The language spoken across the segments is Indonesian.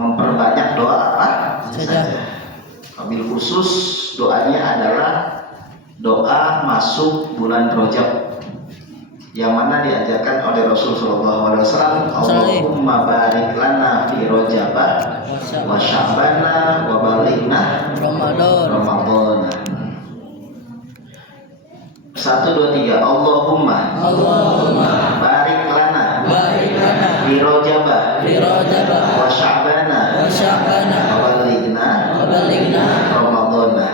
memperbanyak doa apa Saja. Wabil khusus doanya adalah doa masuk bulan Rajab, yang mana diajarkan oleh Rasul sallallahu alaihi wasallam, Allahumma barik lana fi Rajab wa Sya'bana wa balighna Ramadan. 1 2 3 Allahumma barik lana fi Rajab wa Sya'bana wa balighna Ramadan. Nah,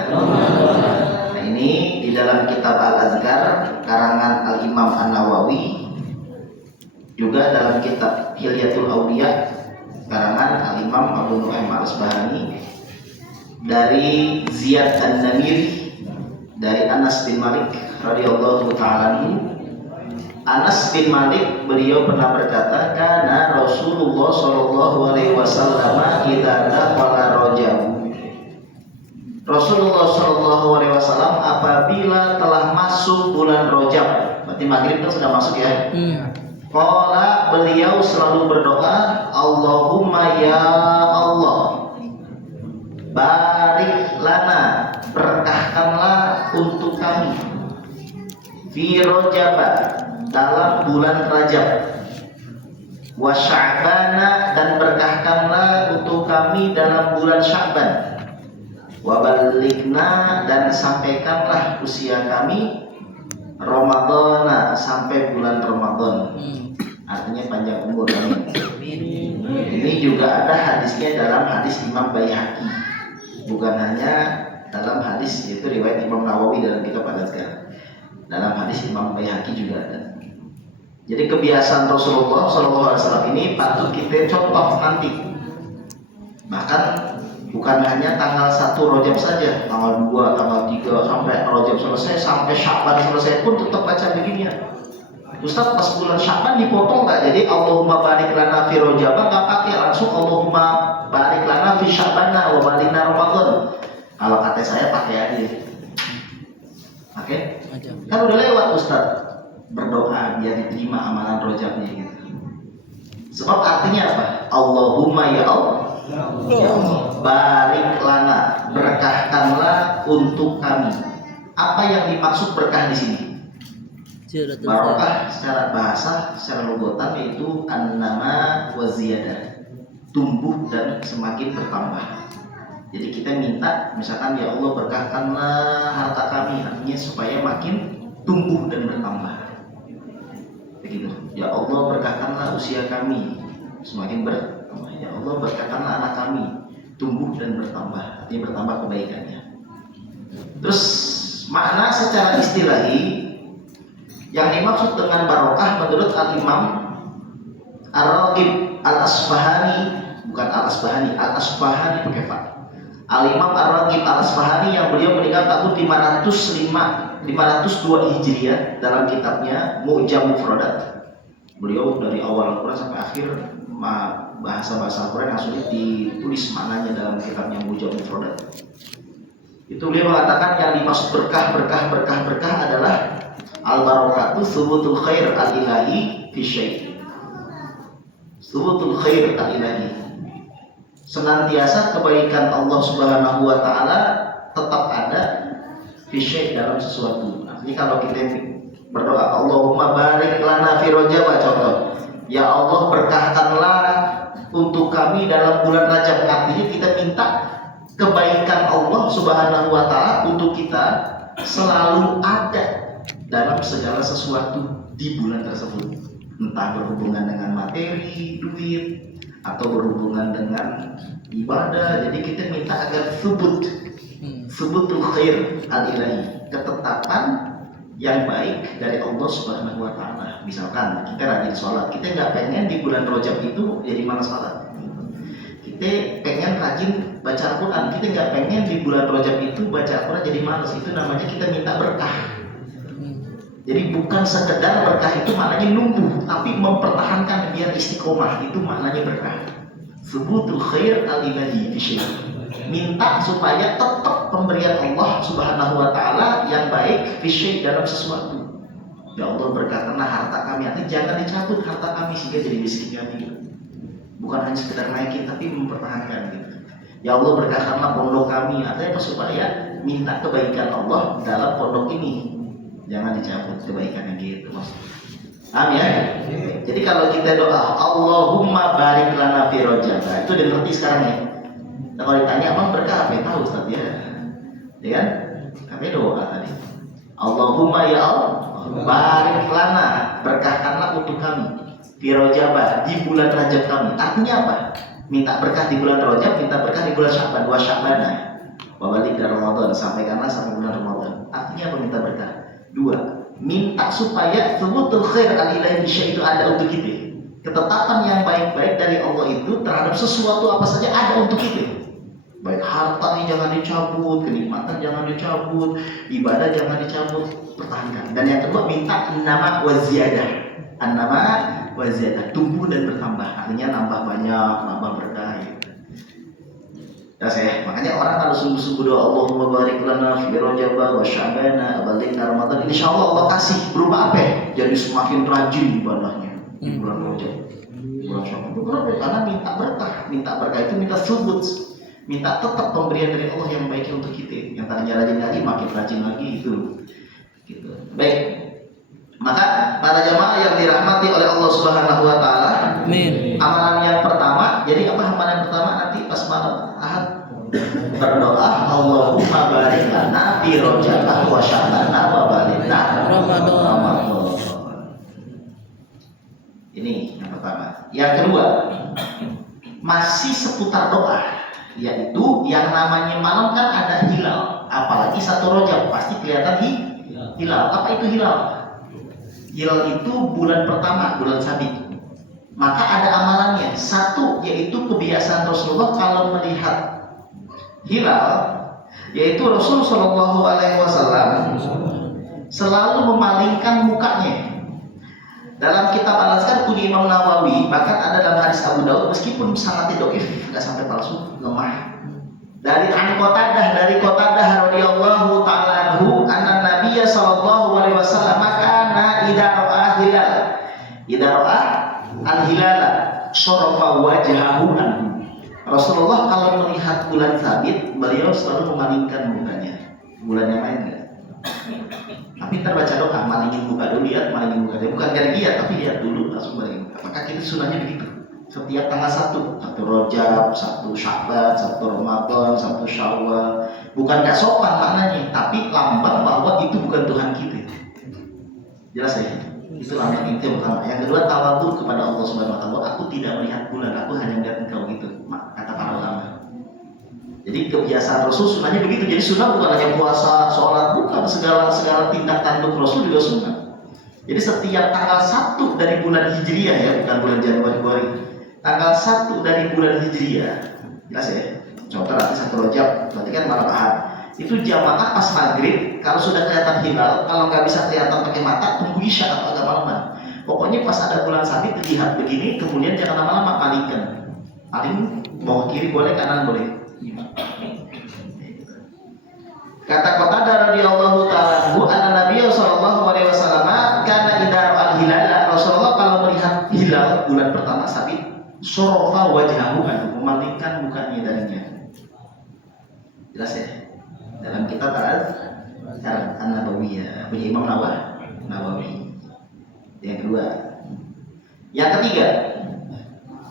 ini di dalam kitab Al-Azkar karangan Al-Imam An-Nawawi, juga dalam kitab Hilyatul Awliya karangan Al-Imam Abu Nu'aim Al-Asbahani, dari Ziyad An-Namiri, dari Anas bin Malik radhiyallahu ta'ala anhu. Anas bin Malik beliau pernah berkata, kana Rasulullah sallallahu alaihi wasallam idza dakhala Rajab. Rasulullah sallallahu alaihi wasallam apabila telah masuk bulan Rajab, berarti maghrib kan sudah masuk ya. Qala, beliau selalu berdoa, Allahumma ya Allah, barik lana, berkahkanlah untuk kami, fi Rajab, dalam bulan Rajab, wa Sya'bana, dan berkahkanlah untuk kami dalam bulan Sya'ban, wa balighna, dan sampaikanlah usia kami Ramadan, sampai bulan Ramadan. Artinya panjang umur. Ini juga ada hadisnya dalam hadis Imam Baihaqi, bukan hanya dalam hadis yaitu riwayat Imam Nawawi dalam kitab Al-Azkar. Dalam hadis Imam Baihaqi juga ada. Jadi kebiasaan Rasulullah SAW ini patut kita contoh nanti. Bahkan bukan hanya tanggal 1 Rajab saja, tanggal 2, tanggal 3 sampai Rajab selesai, sampai Sya'ban selesai pun tetap baca beginian. Ustaz, pas bulan Sya'ban dipotong nggak? Jadi Allahumma barik lana fi Rajab nggak pakai, langsung Allahumma barik lana fi Sya'bana wa balighna Ramadan. Kalau kata saya pakai aja. Oke? Kan udah lewat Ustaz, berdoa biar diterima amalan Rajabnya gitu. Sebab artinya apa? Allahumma ya Allah, ya Allah, barik lana, berkahkanlah untuk kami. Apa yang dimaksud berkah di sini? Barokah secara bahasa, secara logotan yaitu an-nama wa ziyadah, tumbuh dan semakin bertambah. Jadi kita minta, misalkan ya Allah berkahkanlah harta kami, artinya supaya makin tumbuh dan bertambah. Begitu. Ya Allah berkahkanlah usia kami, semakin bertambah. Ya Allah berkahkanlah anak kami, tumbuh dan bertambah, artinya bertambah kebaikannya. Terus makna secara istilahi yang dimaksud dengan barokah menurut Al-Imam Ar-Raghib Al-Asfahani, bukan Al-Asbahani, Al-Asfahani pakai Pak. Al-Imam Ar-Raghib Al-Asfahani yang beliau meninggal tahun 502 Hijriah, dalam kitabnya Mu'jam Mufradat. Beliau dari awal Al-Quran sampai akhir bahasa-bahasa Al-Quran yang sulit ditulis maknanya dalam kitabnya Mu'jam Mufradat. Itu beliau mengatakan yang dimaksud berkah adalah al-barakatu thubutul khair al-ilahi fi syai'. Thubutul khair al-ilahi, senantiasa kebaikan Allah Subhanahu wa taala tetap ada fi syai', dalam sesuatu. Artinya kalau kita berdoa Allahumma barik lana fi Rajab, contoh, ya Allah berkahkanlah untuk kami dalam bulan Rajab, artinya kita minta kebaikan Allah Subhanahu wa taala untuk kita selalu ada dalam segala sesuatu di bulan tersebut, entah berhubungan dengan materi, duit, atau berhubungan dengan ibadah. Jadi kita minta agar thubutul khair al-ilahi, ketetapan yang baik dari Allah Subhanahu wa taala. Misalkan kita rajin sholat, kita nggak pengen di bulan Rajab itu jadi malas sholat. Kita pengen rajin baca Al-Quran, kita nggak pengen di bulan Rajab itu baca Al-Quran jadi malas. Itu namanya kita minta berkah. Jadi bukan sekedar berkah itu maknanya numbuh, tapi mempertahankan biar istiqomah, itu maknanya berkah. Thubutul khair al-ilahi fi syai'. Minta supaya tetap pemberian Allah Subhanahu wa taala yang baik fi syai' dalam sesuatu. Ya Allah berkatkanlah harta kami, artinya jangan dicabut harta kami sehingga jadi miskin kami. bukan hanya sekedar naikin tapi mempertahankan gitu. Ya Allah berkahkanlah pondok kami, artinya supaya minta kebaikan Allah dalam pondok ini, jangan dicabut kebaikannya gitu maksudnya. Paham ya? Jadi kalau kita doa Allahumma barik lana fi Rajab, itu udah ngerti sekarang ya. Nah, kalau ditanya emang berkah apa? Tahu Ustaz ya? Ya kan? Kami doa tadi. Allahumma ya Allah barik lana, berkahkanlah untuk kami fi Rajab, di bulan Rajab kami. Artinya apa? Minta berkah di bulan Rajab, minta berkah di bulan Sya'ban, wa Sya'bana. Wa balik dari Ramadan, sampaikanlah sampai bulan Ramadan. Artinya apa minta berkah? Dua, minta supaya thubutul khair al-ilahi itu ada untuk kita. Ketetapan yang baik-baik dari Allah itu terhadap sesuatu apa saja ada untuk kita. Baik harta ini jangan dicabut, kenikmatan jangan dicabut, ibadah jangan dicabut, pertahankan. Dan yang kedua minta nama wa ziyadah. An-nama wa ziyadah, tumbuh dan bertambah. Artinya nambah banyak, nambah berkah gitu. Ya saya, makanya orang kalau sungguh-sungguh doa Allahumma barik lana fi Rajab wa Sya'bana balighna Ramadan, insyaallah Allah kasih berupa apa? Jadi semakin rajin ibadahnya di bulan Rajab. Bulan Sya'ban. Karena minta berkah itu minta subut, minta tetap pemberian dari Allah yang baik untuk kita. Yang tadinya rajin lagi makin rajin lagi itu. Gitu. Baik. Maka para jamaah yang dirahmati oleh Allah Subhanahu wa taala, amin. Amalan yang pertama, jadi apa amalan yang pertama nanti pas malam Ahad berdoa Allahumma barik lana fi Rajab wa Sya'bana wa balighna Ramadan. Ini yang pertama. Yang kedua, masih seputar doa, yaitu yang namanya malam kan ada hilal, apalagi satu Rajab pasti kelihatan hilal. Apa itu hilal? Hilal itu bulan pertama, bulan sabit. Maka ada amalannya. Satu, yaitu kebiasaan Rasulullah kalau melihat hilal, yaitu Rasul Shallallahu Alaihi Wasallam selalu memalingkan mukanya. Dalam kitab Al-Azkar punya Imam Nawawi, bahkan ada dalam hadis Abu Daud, meskipun sangat dhaif, nggak sampai palsu, lemah. Dari Qatadah radhiyallahu ta'ala anhu, anna Nabiyya sallallahu alaihi wasallam kana idza ra'a al-hilal syarafa wajhahu anhu. Rasulullah kalau melihat bulan sabit, beliau selalu memalingkan mukanya. Bulan yang lain enggak. Tapi terbaca doa, malingin muka dulu, lihat malingin muka. Bukan dari dia, tapi lihat dulu langsung malingin muka. Maka kita sunahnya begitu. Setiap tanggal 1 Rajab, 1 Sya'ban, 1 Ramadan, 1 Syawal. Bukan gak sopan maknanya, tapi lambang bahwa itu bukan Tuhan kita. Jelas ya? Itu lambang inti yang pertama. Yang kedua, tawadhu kepada Allah Subhanahu wa taala. Aku tidak melihat bulan, aku hanya melihat engkau gitu, kata para ulama. Jadi kebiasaan Rasul sunnahnya begitu. Jadi sunnah bukan hanya puasa, sholat, bukan, segala tindak tanduk Rasul juga sunnah. Jadi setiap tanggal 1 dari bulan Hijriah ya, bukan bulan Januari. Tanggal 1 dari bulan Hijriah, jelas ya. Contoh nanti 1 Rajab, berarti kan malam Ahad. Itu jamaah pas maghrib, kalau sudah kelihatan hilal, kalau nggak bisa kelihatan pakai mata, tunggu Isya atau agak malaman. Pokoknya pas ada bulan sabit dilihat begini, kemudian jangan lama-lama palingkan. Paling bawah kiri boleh, kanan boleh. Kata Qatadah radhiyallahu ta'ala anhu, anna Nabiy sallallahu alaihi wasallam kana idza al-hilal, Rasulullah kalau melihat hilal bulan pertama sabit, syarafa wajhahu anhu, memalingkan mukanya darinya. Jelas ya? Dalam kitab An-Nabawiyah punya Imam Nawawi. Yang kedua. Yang ketiga,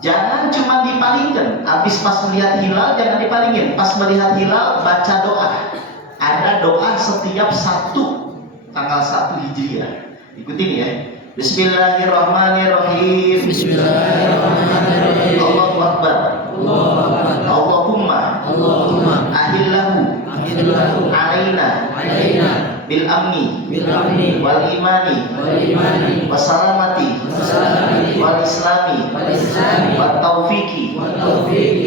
jangan cuma dipalingkan. Habis pas melihat hilal jangan dipalingin. Pas melihat hilal baca doa. Ada doa setiap tanggal 1 Hijriah. Ikutin ya. Bismillahirrahmanirrahim. Bismillahirrahmanirrahim. Allahu Akbar. Allahumma ahillahu alaina bil amni wal imani wassalamati wal islami wat taufiqi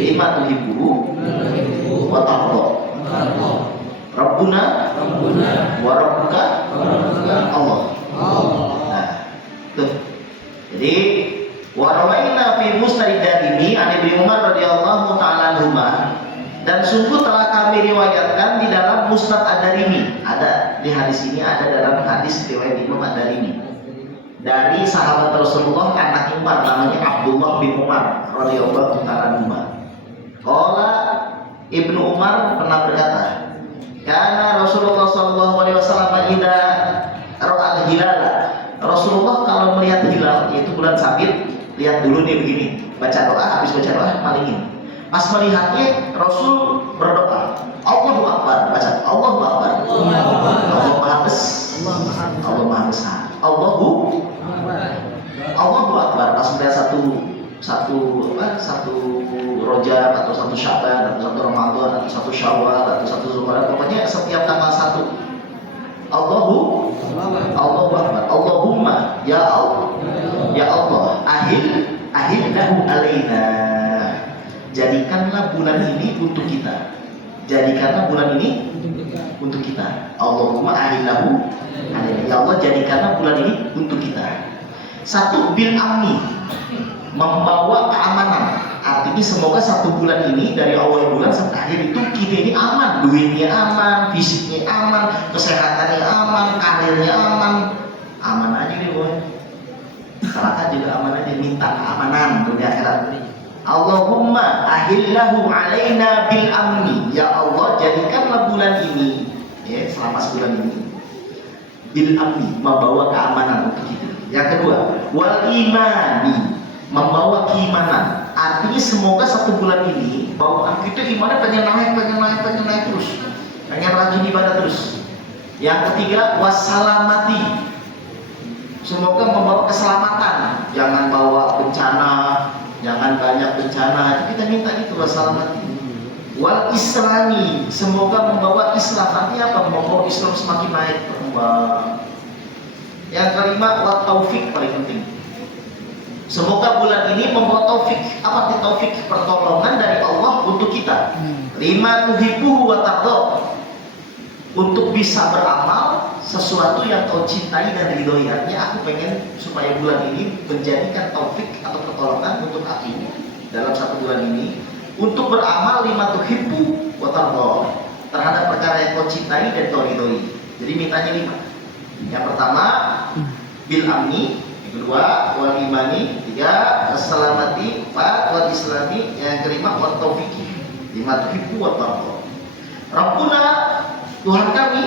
lima tuhibbu wa tarda. Rabbuna wa rabbuka Allah. Nah, tuh. Jadi warawaina fi musnad Darimi an Ibnu Umar radhiyallahu ta'ala anhuma, dan sungguh telah kami riwayatkan di dalam Musnad Ad-Darimi. Ada di hadis ini, ada dalam hadis riwayat Imam Ad-Darimi. dari sahabat Rasulullah anak impar namanya Abdullah bin Umar radhiyallahu ta'ala anhu. Qala Ibnu Umar pernah berkata, karena Rasulullah sallallahu alaihi wasallam idza ra'al hilal. Rasulullah kalau melihat hilal yaitu bulan sabit, lihat dulu nih begini, baca doa, habis baca doa malingin. Pas melihatnya Rasul berdoa, Allahu Akbar, baca Allahu Akbar. Allah Maha Besar. Allah Maha Besar. Allahu Akbar. Pas melihat satu Rajab atau satu Syaban atau satu Ramadan atau satu Syawal atau satu Zulhijjah, pokoknya setiap tanggal 1 Allahu Akbar. Allahumma ya Allah ahillahu alaina. Jadikanlah bulan ini untuk kita. Allahumma ahillahu alaina. Ya Allah, jadikanlah bulan ini untuk kita. Satu, bil amni, membawa keamanan. Artinya semoga satu bulan ini dari awal bulan sampai akhir itu kita ini aman, duitnya aman, fisiknya aman, kesehatannya aman, karirnya aman, aman aja deh boy. Masyarakat juga aman aja, minta keamanan dunia akhirat. Allahumma ahillahu alaina bil amni. Ya Allah, jadikanlah bulan ini, ya, selama sebulan ini bil amni, membawa keamanan untuk kita. Yang kedua, wal imani, membawa keimanan. Artinya semoga satu bulan ini bawaan kita imannya pengen naik terus, pengen rajin ibadah terus. Yang ketiga, wassalamati, semoga membawa keselamatan, jangan bawa bencana, jangan banyak bencana. Kita minta itu wassalamati. Wal islami, semoga membawa Islam. Artinya apa? Membawa Islam semakin naik berkembang. Yang kelima, wat taufik, paling penting. Semoga bulan ini membawa taufik. Apa itu taufik? Pertolongan dari Allah untuk kita. Lima tuhibbuhu wa tardha, untuk bisa beramal sesuatu yang kau cintai dan ridhoi. Artinya aku pengen supaya bulan ini menjadikan taufik atau pertolongan untuk aku dalam satu bulan ini untuk beramal lima tuhibbu wa tardha, terhadap perkara yang kau cintai dan kau ridhoi. Jadi mintanya 5. Yang pertama bil amni, yang kedua wal imani, 3 assalamati, 4 wal islami, yang kelima wat taufiki, 5 tuhibbu wa tardha. Rabbuna, Tuhan kami,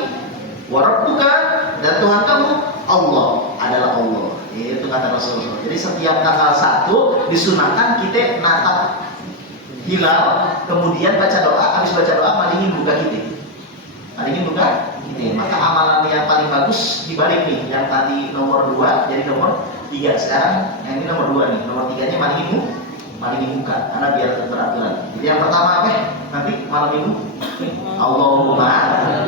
wa rabbuka, dan Tuhan kamu Allah adalah Allah. Itu kata Rasulullah. Jadi setiap tanggal 1 disunahkan kita natap hilal, kemudian baca doa, habis baca doa malingin buka kita. Maka amalan yang paling bagus dibalik nih, yang tadi nomor 2 jadi nomor 3. Sekarang yang ini nomor 2 nih, nomor 3-nya malingin buka, karena biar teraturan. Jadi yang pertama apa? Nanti malam minggu Allahumma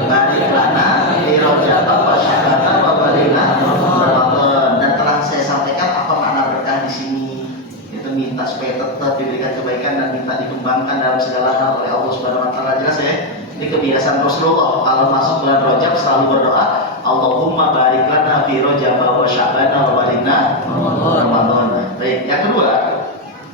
barik lana fi Rajab wa Sya'ban wa baligna Ramadan. Dan telah saya sampaikan apa makna berkah di sini. Itu minta supaya tetap diberikan kebaikan dan minta dikembangkan dalam segala hal oleh Allah Subhanahu wa taala. Jelas ya? Ini kebiasaan Rasulullah kalau masuk bulan Rajab selalu berdoa, Allahumma barik lana fi Rajab wa Sya'ban wa baligna Ramadan. Baik, yang kedua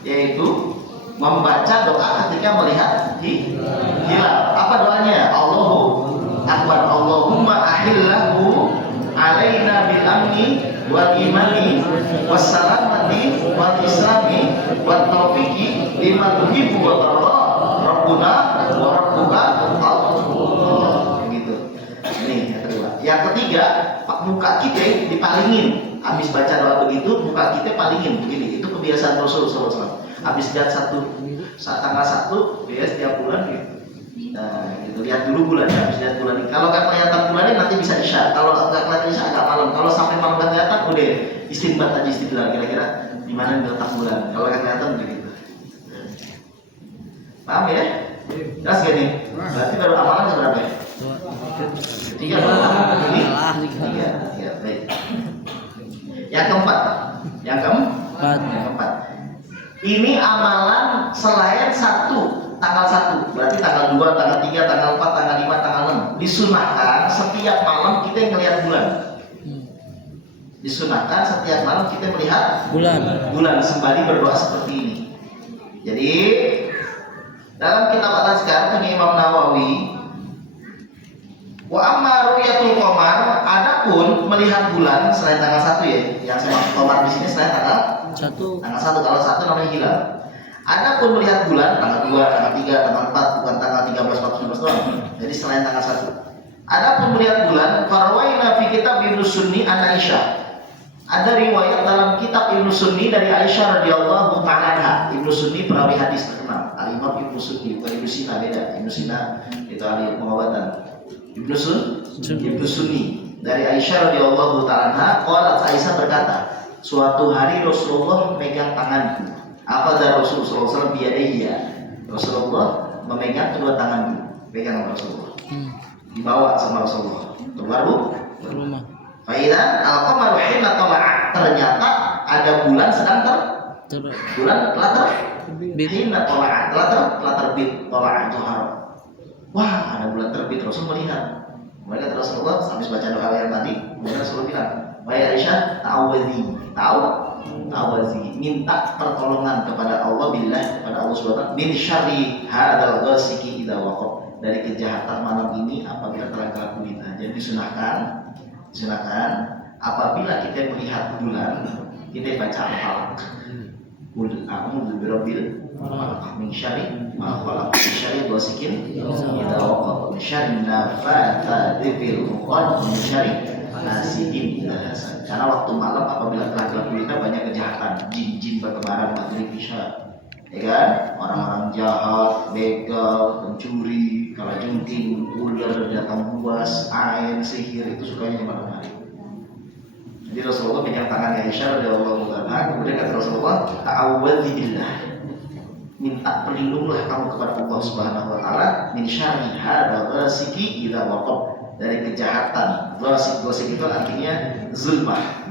yaitu membaca doa ketika melihat hilal. Apa doanya? Allahu Akbar. Allahumma ahillahu alaina bil amni wal imani wassalamati wal islami wat taufiqi lima tuhibbu wa tardha rabbuna wa rabbuka Allah. Gitu. Ini yang kedua. Yang ketiga, muka kita dipalingin. Habis baca doa begitu, muka kita palingin begini. Itu kebiasaan Rasulullah SAW. Habis lihat tanggal 1 ya setiap bulan gitu. Nah, gitu. Lihat dulu bulannya, habis lihat bulan ini. Kalau nggak kelihatan bulannya nanti bisa isya. Kalau nggak kelihatan isya agak malam. Kalau sampai malam nggak kelihatan, udah istinbat aja istidlal kira-kira di mana letak bulan. Kalau nggak kelihatan begitu. Paham ya? Jelas gak nih? Berarti baru amalan seberapa ya? 3 ini? 3. Baik. Yang keempat. Ini amalan selain tanggal 1, berarti tanggal 2, tanggal 3, tanggal 4, tanggal 5, tanggal 6. Disunahkan setiap malam kita ngelihat bulan. Disunahkan setiap malam kita melihat bulan sembari berdoa seperti ini. Jadi dalam kitab Al-Azkar punya Imam Nawawi Wa amma ru'yatul qamar, adapun melihat bulan selain tanggal 1 ya. Yang saya maksud qamar di sini selain tanggal 1. Tanggal 1, kalau 1 namanya hilal. Adapun melihat bulan tanggal 2, tanggal 3, tanggal 4, bukan tanggal 13, 14, 15 doang. Jadi selain tanggal 1. Adapun melihat bulan, farwaina fi kitab Ibnu Sunni an Aisyah. Ada riwayat dalam kitab Ibnu Sunni dari Aisyah radhiyallahu ta'ala anha. Ibnu Sunni perawi hadis terkenal. Al-Imam Ibnu Sunni, bukan Ibnu Sina, beda. Ibnu Sina itu ahli pengobatan. Ibnu Sunni dari Aisyah radhiyallahu ta'ala anha, qalat, Aisyah berkata, suatu hari Rasulullah memegang tanganku. Apa dari Rasulullah SAW biadaiya? Rasulullah memegang kedua tanganku, pegang Rasulullah. Dibawa sama Rasulullah keluar rumah. Faidan al-qamaru hina tala'a, ternyata ada bulan sedang bulan telah terbit. Hina tala'a, telah terbit, tala'a zuhar. Wah, ada bulan terbit. Rasul melihat. Mereka Rasulullah habis baca doa yang tadi, kemudian Rasulullah bilang, "Wahai Aisyah, ta'awazi, minta pertolongan kepada Allah billah, kepada Allah Subhanahu min syarri hadzal ghasiki idza waqab." Dari kejahatan malam ini apabila telah gelap gulita. Jadi disunahkan apabila kita melihat bulan, kita baca al-falaq. Qul a'udzu birabbil falaq min syarri ma khalaq, min syarri ghasikin idza waqab, min syarri nafatsati fil 'uqad, min syarri hasidin idza hasad. Karena waktu malam apabila telah gelap gulita banyak kejahatan, jin-jin bertebaran, maghrib isya. Ya kan? Orang-orang jahat, begal, pencuri, kalajengking, ular, datang buas, air, sihir, itu sukanya di malam hari. Jadi Rasulullah pegang tangannya Aisyah radhiyallahu anha, kemudian kata Rasulullah, ta'awwadzi billah, minta perlindunglah kamu kepada Allah Subhanahu wa taala min syarri hadzal ghasiki idza waqab, dari kejahatan. Ghasik itu artinya zulmah.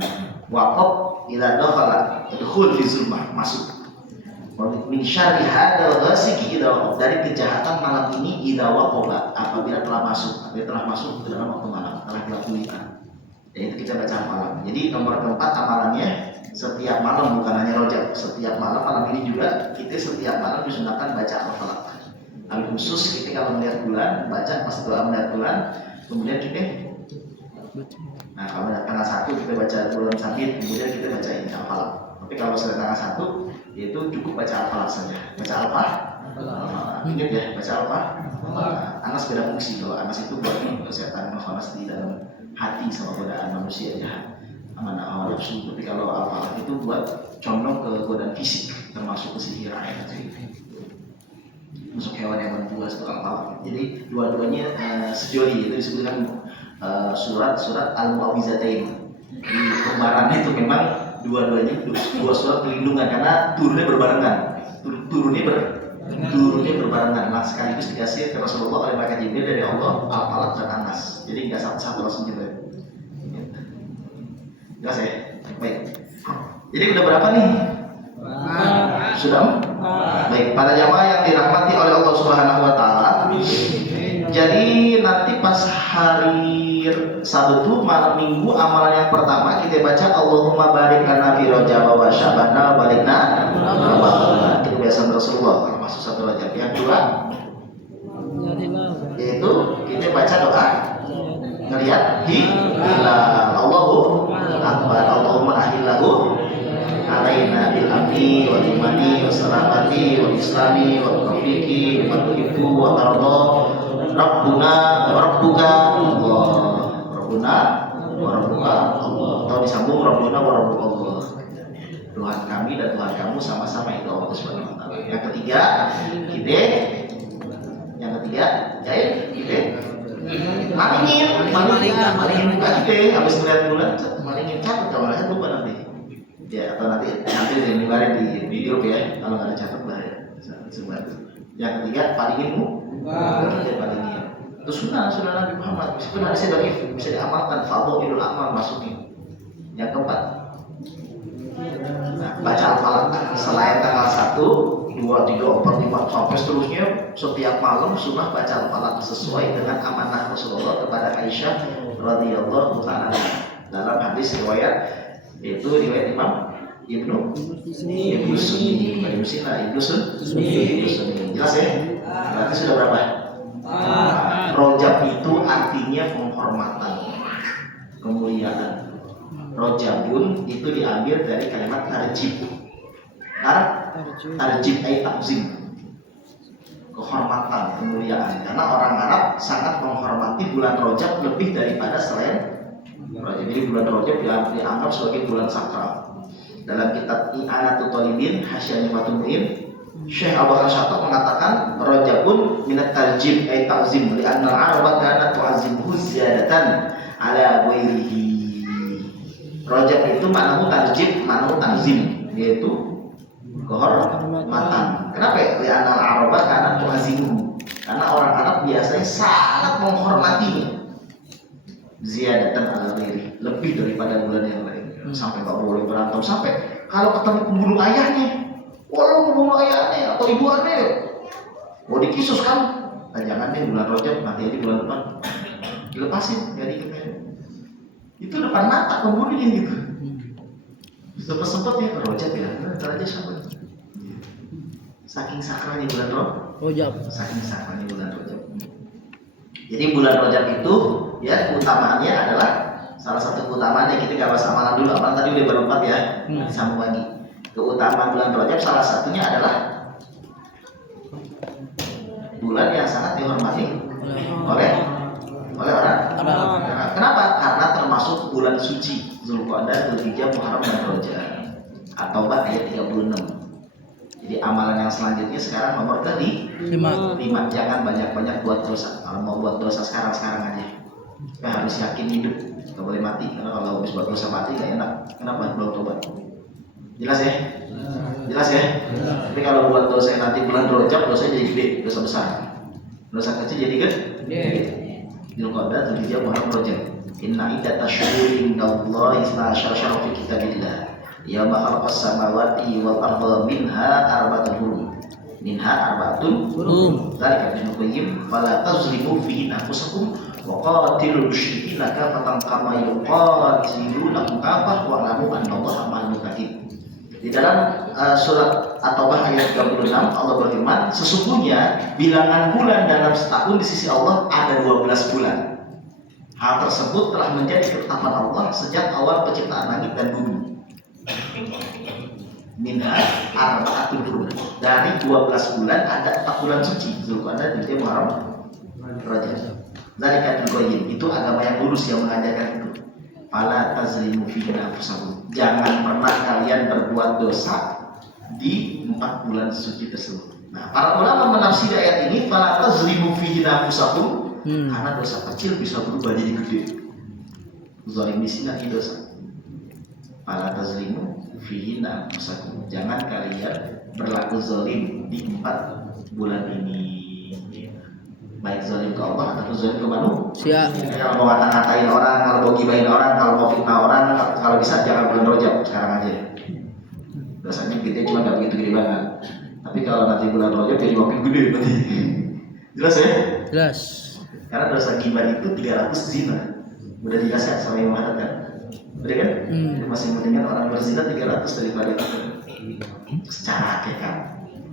Waqab idza dakhala, dukhul fi zulmah, masuk. Min syarri hadzal ghasiki idza waqab, dari kejahatan malam ini idza waqaba, apabila telah masuk ke dalam waktu malam, telah gelap gulita. Yaitu kita baca malam. Jadi nomor keempat amalannya setiap malam, bukan hanya rojab, setiap malam ini juga kita setiap malam disunahkan baca al-falaq. Al-khusus kita kalau melihat bulan, baca pas doa melihat bulan, kemudian kita kalau tanggal 1 kita baca bulan sabit, kemudian kita baca ini al-falaq. Tapi kalau sudah tanggal 1 itu cukup baca al-falaq saja. Baca al-falaq. Ingat ya, baca al-falaq. Anas beda fungsi. Kalau Anas itu buat kesehatan nafas di dalam hati sama godaan manusia jahat, amanah hawa nafsu. Tapi kalau al-falaq itu buat condong ke godaan fisik, termasuk kesihir air, masuk hewan yang berbuas itu al-falaq. Jadi dua-duanya sejoli, itu disebutkan surat al-mu'awwizatain. Di kembaran itu memang dua-duanya dua surat pelindungan, karena turunnya berbarengan. Turunnya berbarengan. Nah, sekaligus dikasih ke Rasulullah oleh malaikat Jibril dari Allah, al-falaq dan Anas. Jadi nggak satu-satu langsung gitu. Jelas ya? Baik. Jadi udah berapa nih? Sudah? Baik, para jamaah yang dirahmati oleh Allah Subhanahu wa taala. Jadi nanti pas hari Sabtu malam Minggu, amalan yang pertama kita baca Allahumma barik lana fi Rajab wa Sya'ban wa balikna Ramadan. Itu kebiasaan Rasulullah kalau masuk satu Rajab. Yang kedua yaitu kita baca doa ngelihat hilal. Allahu akbar. Allahumma ahillahu alaina bil amni wal imani was salamati wal islami wal taufiqi wa tuhibbu wa tarda rabbuna wa rabbuka Allah. Rabbuna wa rabbuka Allah. Atau disambung Rabbuna wa rabbuka Allah. Tuhan kami dan Tuhan kamu sama-sama itu Allah Subhanahu wa taala. Yang ketiga, kita malingin kita habis melihat bulan, malingin catat kalau nggak lupa nanti. Ya, atau nanti dibarin di grup ya, kalau nggak ada catat bahaya. Yang ketiga, palingin palingin. Itu sunnah Nabi Muhammad. Meskipun hadisnya dhaif, bisa diamalkan. Fadhailul amal masukin. Yang keempat, baca al-falaq selain tanggal 1, 2, 3, 4, 5 sampai seterusnya setiap malam sunnah baca al-falaq sesuai dengan amanah Rasulullah kepada Aisyah radhiyallahu taala. Dalam hadis riwayat Imam Ibnu Sunni. Jelas ya? Berarti sudah berapa? Rojab itu artinya artinya penghormatan, kemuliaan. Rojabun itu diambil dari kalimat tarjib. Tarjib ay ta'zim, kehormatan, kemuliaan. Karena orang Arab sangat menghormati bulan Rajab lebih daripada selain Rajab. Jadi bulan Rajab dianggap sebagai bulan sakral. Dalam kitab I'anatul Talibin Hasyani Fatumuin, Syekh Abu Bakar Syataq mengatakan Rajabun minat tarjib ay ta'zim li'anna al-Araba kanat tu'azzimuhu ziyadatan ala ghairihi. Rajab itu maknamu tarjib, maknamu ta'zim, yaitu kehormatan. Kenapa ya? Li'anna al-Araba kanat tu'azzimuhu, karena orang Arab biasanya sangat menghormatinya. Ziyadatan ala ghairihi, lebih daripada bulan yang lain. Sampai nggak boleh berantem, sampai kalau ketemu pembunuh ayahnya, walau pembunuh ayahnya atau ibu aneh, mau dikisus kan? Nah, jangan deh bulan Rajab, nanti aja bulan depan dilepasin, jadi itu depan mata pembunuhnya gitu. Sempet ya ke Rajab ya, ntar aja siapa? Saking sakralnya bulan Rajab, saking sakralnya bulan Rajab. Jadi bulan Rajab itu ya keutamaannya adalah, salah satu keutamaannya, kita gak bahas amalan dulu, amalan tadi udah berempat ya, disambung lagi. Keutamaan bulan Rajab salah satunya adalah bulan yang sangat dihormati oleh orang. Kenapa? Karena termasuk bulan suci Zulqa'dah, Dzulhijjah, Muharram dan Rajab. At-Taubah ayat 36. Jadi amalan yang selanjutnya sekarang nomor ke-5. Jangan banyak-banyak buat dosa. Kalau mau buat dosa sekarang aja. Harus yakin hidup, nggak boleh mati. Karena kalau habis buat dosa mati nggak enak. Kenapa? Belum tobat. Jelas ya? Jelas ya? Tapi kalau buat dosa yang nanti bulan Rajab, dosanya jadi gede, dosa besar. Dosa kecil jadi gede. Dzulqa'dah, Dzulhijjah, Muharram, Rajab. Inna iddata syuhurin indallahi 12 syahran fi kitabillah. Yauma khalaqas samawati wal arda minha arba'atun hurum. Dzalika dinul qayyim fala tazlimu fihi anfusakum wa qatilul musyrikina kafatan kama yuqatilunakum kafah wa'lamu annallaha ma'al muttaqin. Di dalam surat At-Taubah ayat 36 Allah berfirman, sesungguhnya bilangan bulan dalam setahun di sisi Allah ada 12 bulan. Hal tersebut telah menjadi ketetapan Allah sejak awal penciptaan langit dan bumi. Minha arba'atun hurum. Dari 12 bulan ada 4 bulan suci, Zulqa'dah, Dzulhijjah, Muharram, Rajab. Dzalika dinul qayyim, itu agama yang lurus yang mengajarkan itu. Fala tazlimu fihi anfusakum. Jangan pernah kalian berbuat dosa di 4 bulan suci tersebut. Nah, para ulama menafsir ayat ini fala tazlimu fihi anfusakum, karena dosa kecil bisa berubah jadi gede. Zalim di sini lagi dosa. Fala tazlimu fihi anfusakum. Jangan kalian berlaku zalim di 4 bulan ini. Baik zalim ke Allah atau zalim ke manusia. Kalau mau ngata-ngatain orang, kalau mau gibahin orang, kalau mau fitnah orang, kalau bisa jangan bulan Rajab, sekarang aja. Dosanya gede, cuma nggak begitu gede banget. Tapi kalau nanti bulan Rajab jadi makin gede berarti. Jelas ya? Jelas. Karena dosa gibah itu 300 zina. Udah jelas ya sama yang Muhammad kan? Udah kan? Masih mendingan orang berzina 300 daripada itu. Secara hakikat.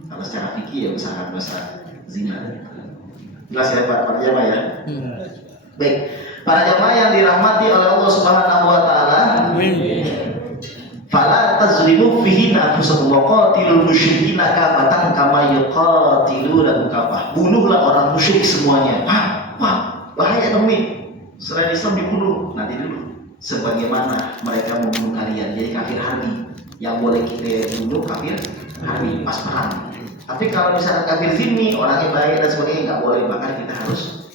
Kalau secara fikih ya usaha dosa zina. Jelas ya Pak jamaah ya. Baik, para jamaah yang dirahmati oleh Allah Subhanahu wa taala. Fala tazlimu fihi anfusakum wa qatilul musyrikina kafatan kama yuqatilunakum kafah. Bunuhlah orang musyrik semuanya. Wah, bahaya dong nih. Selain Islam dibunuh, nanti dulu. Sebagaimana mereka membunuh kalian, jadi kafir harbi. Yang boleh kita bunuh kafir harbi pas perang. Tapi kalau misalnya kafir zimmi, orangnya baik dan sebagainya, nggak boleh. Bahkan kita harus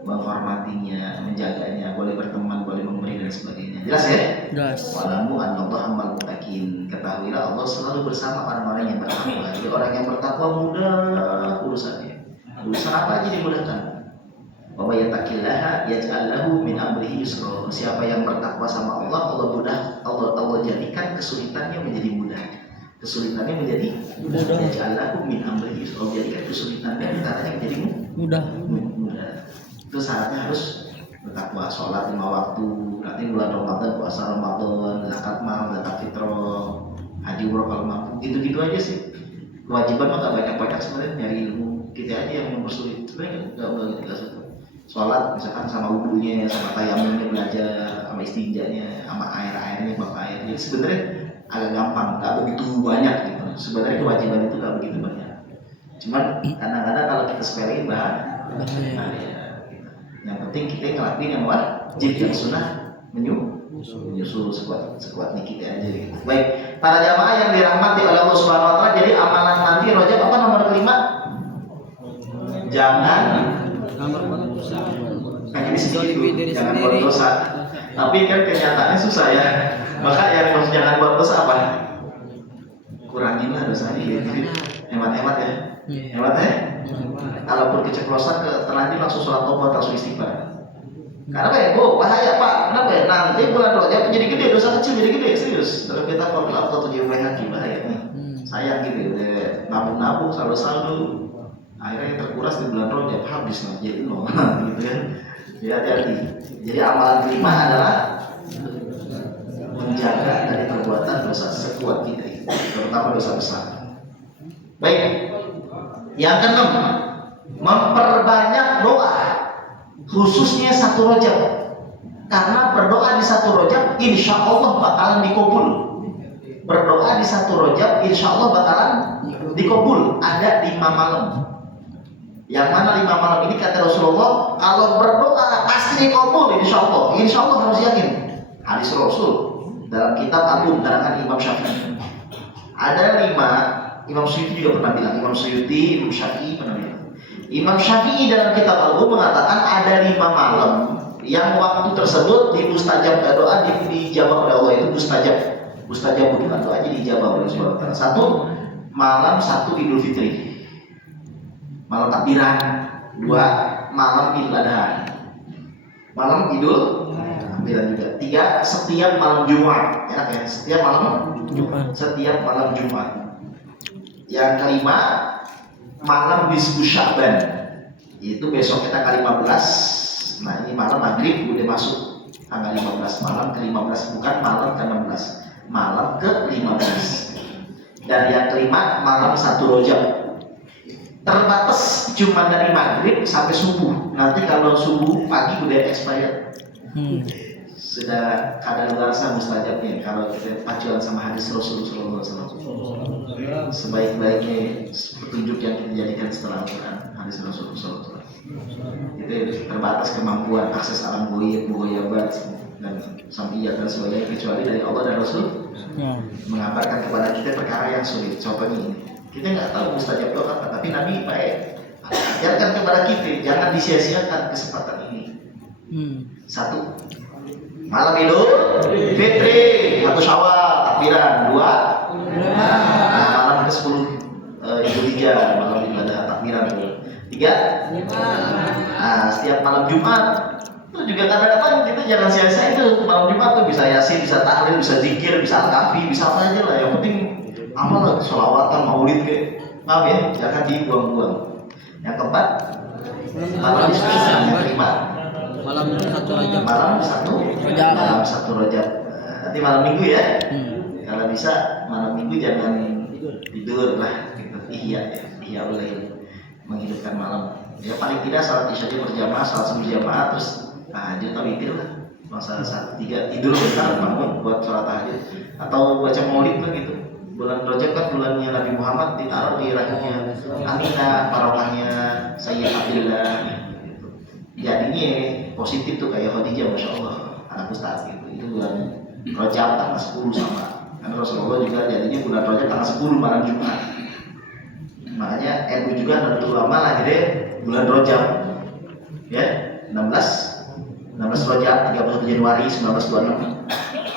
menghormatinya, menjaganya, boleh berteman, boleh memberi dan sebagainya. Jelas ya? Jelas. Wa'lamu annallaha ma'al muttaqin. Ketahuilah Allah selalu bersama orang-orang yang bertakwa. Jadi orang yang bertakwa mudah urusannya. Urusan apa aja dimudahkan. Wa may yattaqillaha yaj'al lahu min amrihi yusra. Siapa yang bertakwa sama Allah, Allah jadikan kesulitannya menjadi mudah. Kesulitannya menjadi mudah. Ja'alahu min amrihi yusra. Jadikan kesulitannya caranya menjadi mudah. Itu syaratnya harus bertakwa, sholat 5 waktu, nanti bulan Ramadan puasa Ramadan, zakat mal, zakat fitrah, haji umroh kalau mampu. Gitu-gitu aja sih. Kewajiban mah enggak banyak-banyak sebenarnya, nyari ilmu. Kita aja yang mempersulit. Sebenarnya enggak begitu susah. sholat misalkan sama wudunya, sama tayamumnya belajar, sama istinjanya, sama airnya, bak air. Jadi sebenarnya agak gampang, nggak begitu banyak gitu. Sebenarnya kewajiban itu nggak begitu banyak. Cuman kadang-kadang kalau kita sepelein bahaya. Yang penting kita ngelakuin yang wajib, yang sunnah menyusul sekuat kita aja gitu. Baik, para jamaah yang dirahmati oleh Allah Subhanahu wa taala, jadi amalan nanti Rajab apa nomor 5? Jangan ini sedikit, jangan buat dosa. Tapi kan kenyataannya susah ya. Maka yang harus jangan buat dosa apa? Kuranginlah dosanya gitu. Hemat-hemat ya. Hemat ya. Kalaupun keceplosan terlanjur langsung sholat tobat, langsung istighfar. Karena apa ya? Bahaya Pak. Kenapa ya? Nanti bulan Rajab jadi gede, dosa kecil jadi gede, serius. Kalau kita kalau atau tujuh lagi bahaya nih. Sayang gitu ya. Nabung-nabung, saldo-saldo. Akhirnya yang terkuras di bulan Rajab habis lah, jadi nol gitu kan. Jadi hati-hati. Jadi amalan kelima adalah menjaga dari perbuatan dosa sekuat kita, terutama dosa besar. Baik. Yang keenam, memperbanyak doa, khususnya 1 Rajab. Karena berdoa di 1 Rajab insya Allah bakalan dikabul. Berdoa di 1 Rajab insya Allah bakalan dikabul. Ada 5 malam. Yang mana 5 malam ini kata Rasulullah, kalau berdoa pasti dikabul insya Allah. Insya Allah harus yakin. Hadis Rasul dalam kitab Agung karangan Imam Syafi'i. Ada 5. Imam Suyuti juga pernah bilang. Imam Suyuti, Imam Syafi'i pernah bilang. Imam Syafi'i dalam kitab Agung mengatakan ada 5 malam yang waktu tersebut di mustajab doa dijawab oleh Allah, itu mustajab bukan doanya dijawab oleh Allah. 1 malam 1 Idul Fitri, malam takbiran. 2 malam Idul Adha, malam Idul takbiran juga. 3 setiap malam Jumat, enak ya, setiap malam Jumat. Yang kelima malam nisfu Sya'ban, itu besok kita ke-15. Nah ini malam maghrib udah masuk tanggal 15, malam ke-15, bukan malam ke-16, malam ke-15. Dan yang kelima malam 1 Rajab. Terbatas cuma dari maghrib sampai subuh. Nanti kalau subuh pagi udah expired. Sudah kadaluarsa mustajabnya kalau kita pacuan sama hadis Rasulullah SAW. Sebaik-baiknya petunjuk yang kita jadikan setelah Al-Quran, hadis Rasulullah SAW. Itu terbatas kemampuan akses alam goib, mughayyabat dan samiyat dan sebagainya kecuali dari Allah dan Rasul mengabarkan kepada kita perkara yang sulit. Contohnya ini, kita nggak tahu mustajab doa apa, tapi Nabi baik ajarkan kepada kita, jangan disia-siakan kesempatan ini. 1 malam Idul Fitri, 1 Syawal takbiran. 2 malam ke-10 Idul Hijjah, malam ibadah takbiran. 3 setiap malam Jumat. Itu juga kadang-kadang kita jangan sia-sia itu malam Jumat tuh, bisa yasin, bisa tahlil, bisa zikir, bisa al-kafi, bisa apa aja lah. Yang penting amal lah, sholawatan, maulid kayak. Maaf ya, jangan dibuang-buang. Yang keempat malam kelima malam 1 Rajab. Malam 1 Rajab. Nanti malam Minggu ya. Kalau bisa malam Minggu jangan tidur lah gitu. Iya boleh menghidupkan malam. Ya paling tidak salat isya berjamaah, salat subuh berjamaah, terus tahajud atau witir lah. Masa 1-3 tidur bentar bangun buat sholat tahajud atau baca maulid lah gitu. Bulan Rajab kan bulannya Nabi Muhammad, ditaruh di rahimnya Aminah, barokahnya Sayyid Abdullah. Jadinya positif tuh kayak Khadijah, masya Allah, anak ustaz gitu. Itu bulan Rajab tanggal 10 sama. Karena Rasulullah juga jadinya bulan Rajab tanggal 10 malam Jumat. Makanya NU juga Nahdlatul Ulama lahirnya bulan Rajab. Ya, 16 Rajab, 31 Januari 1926.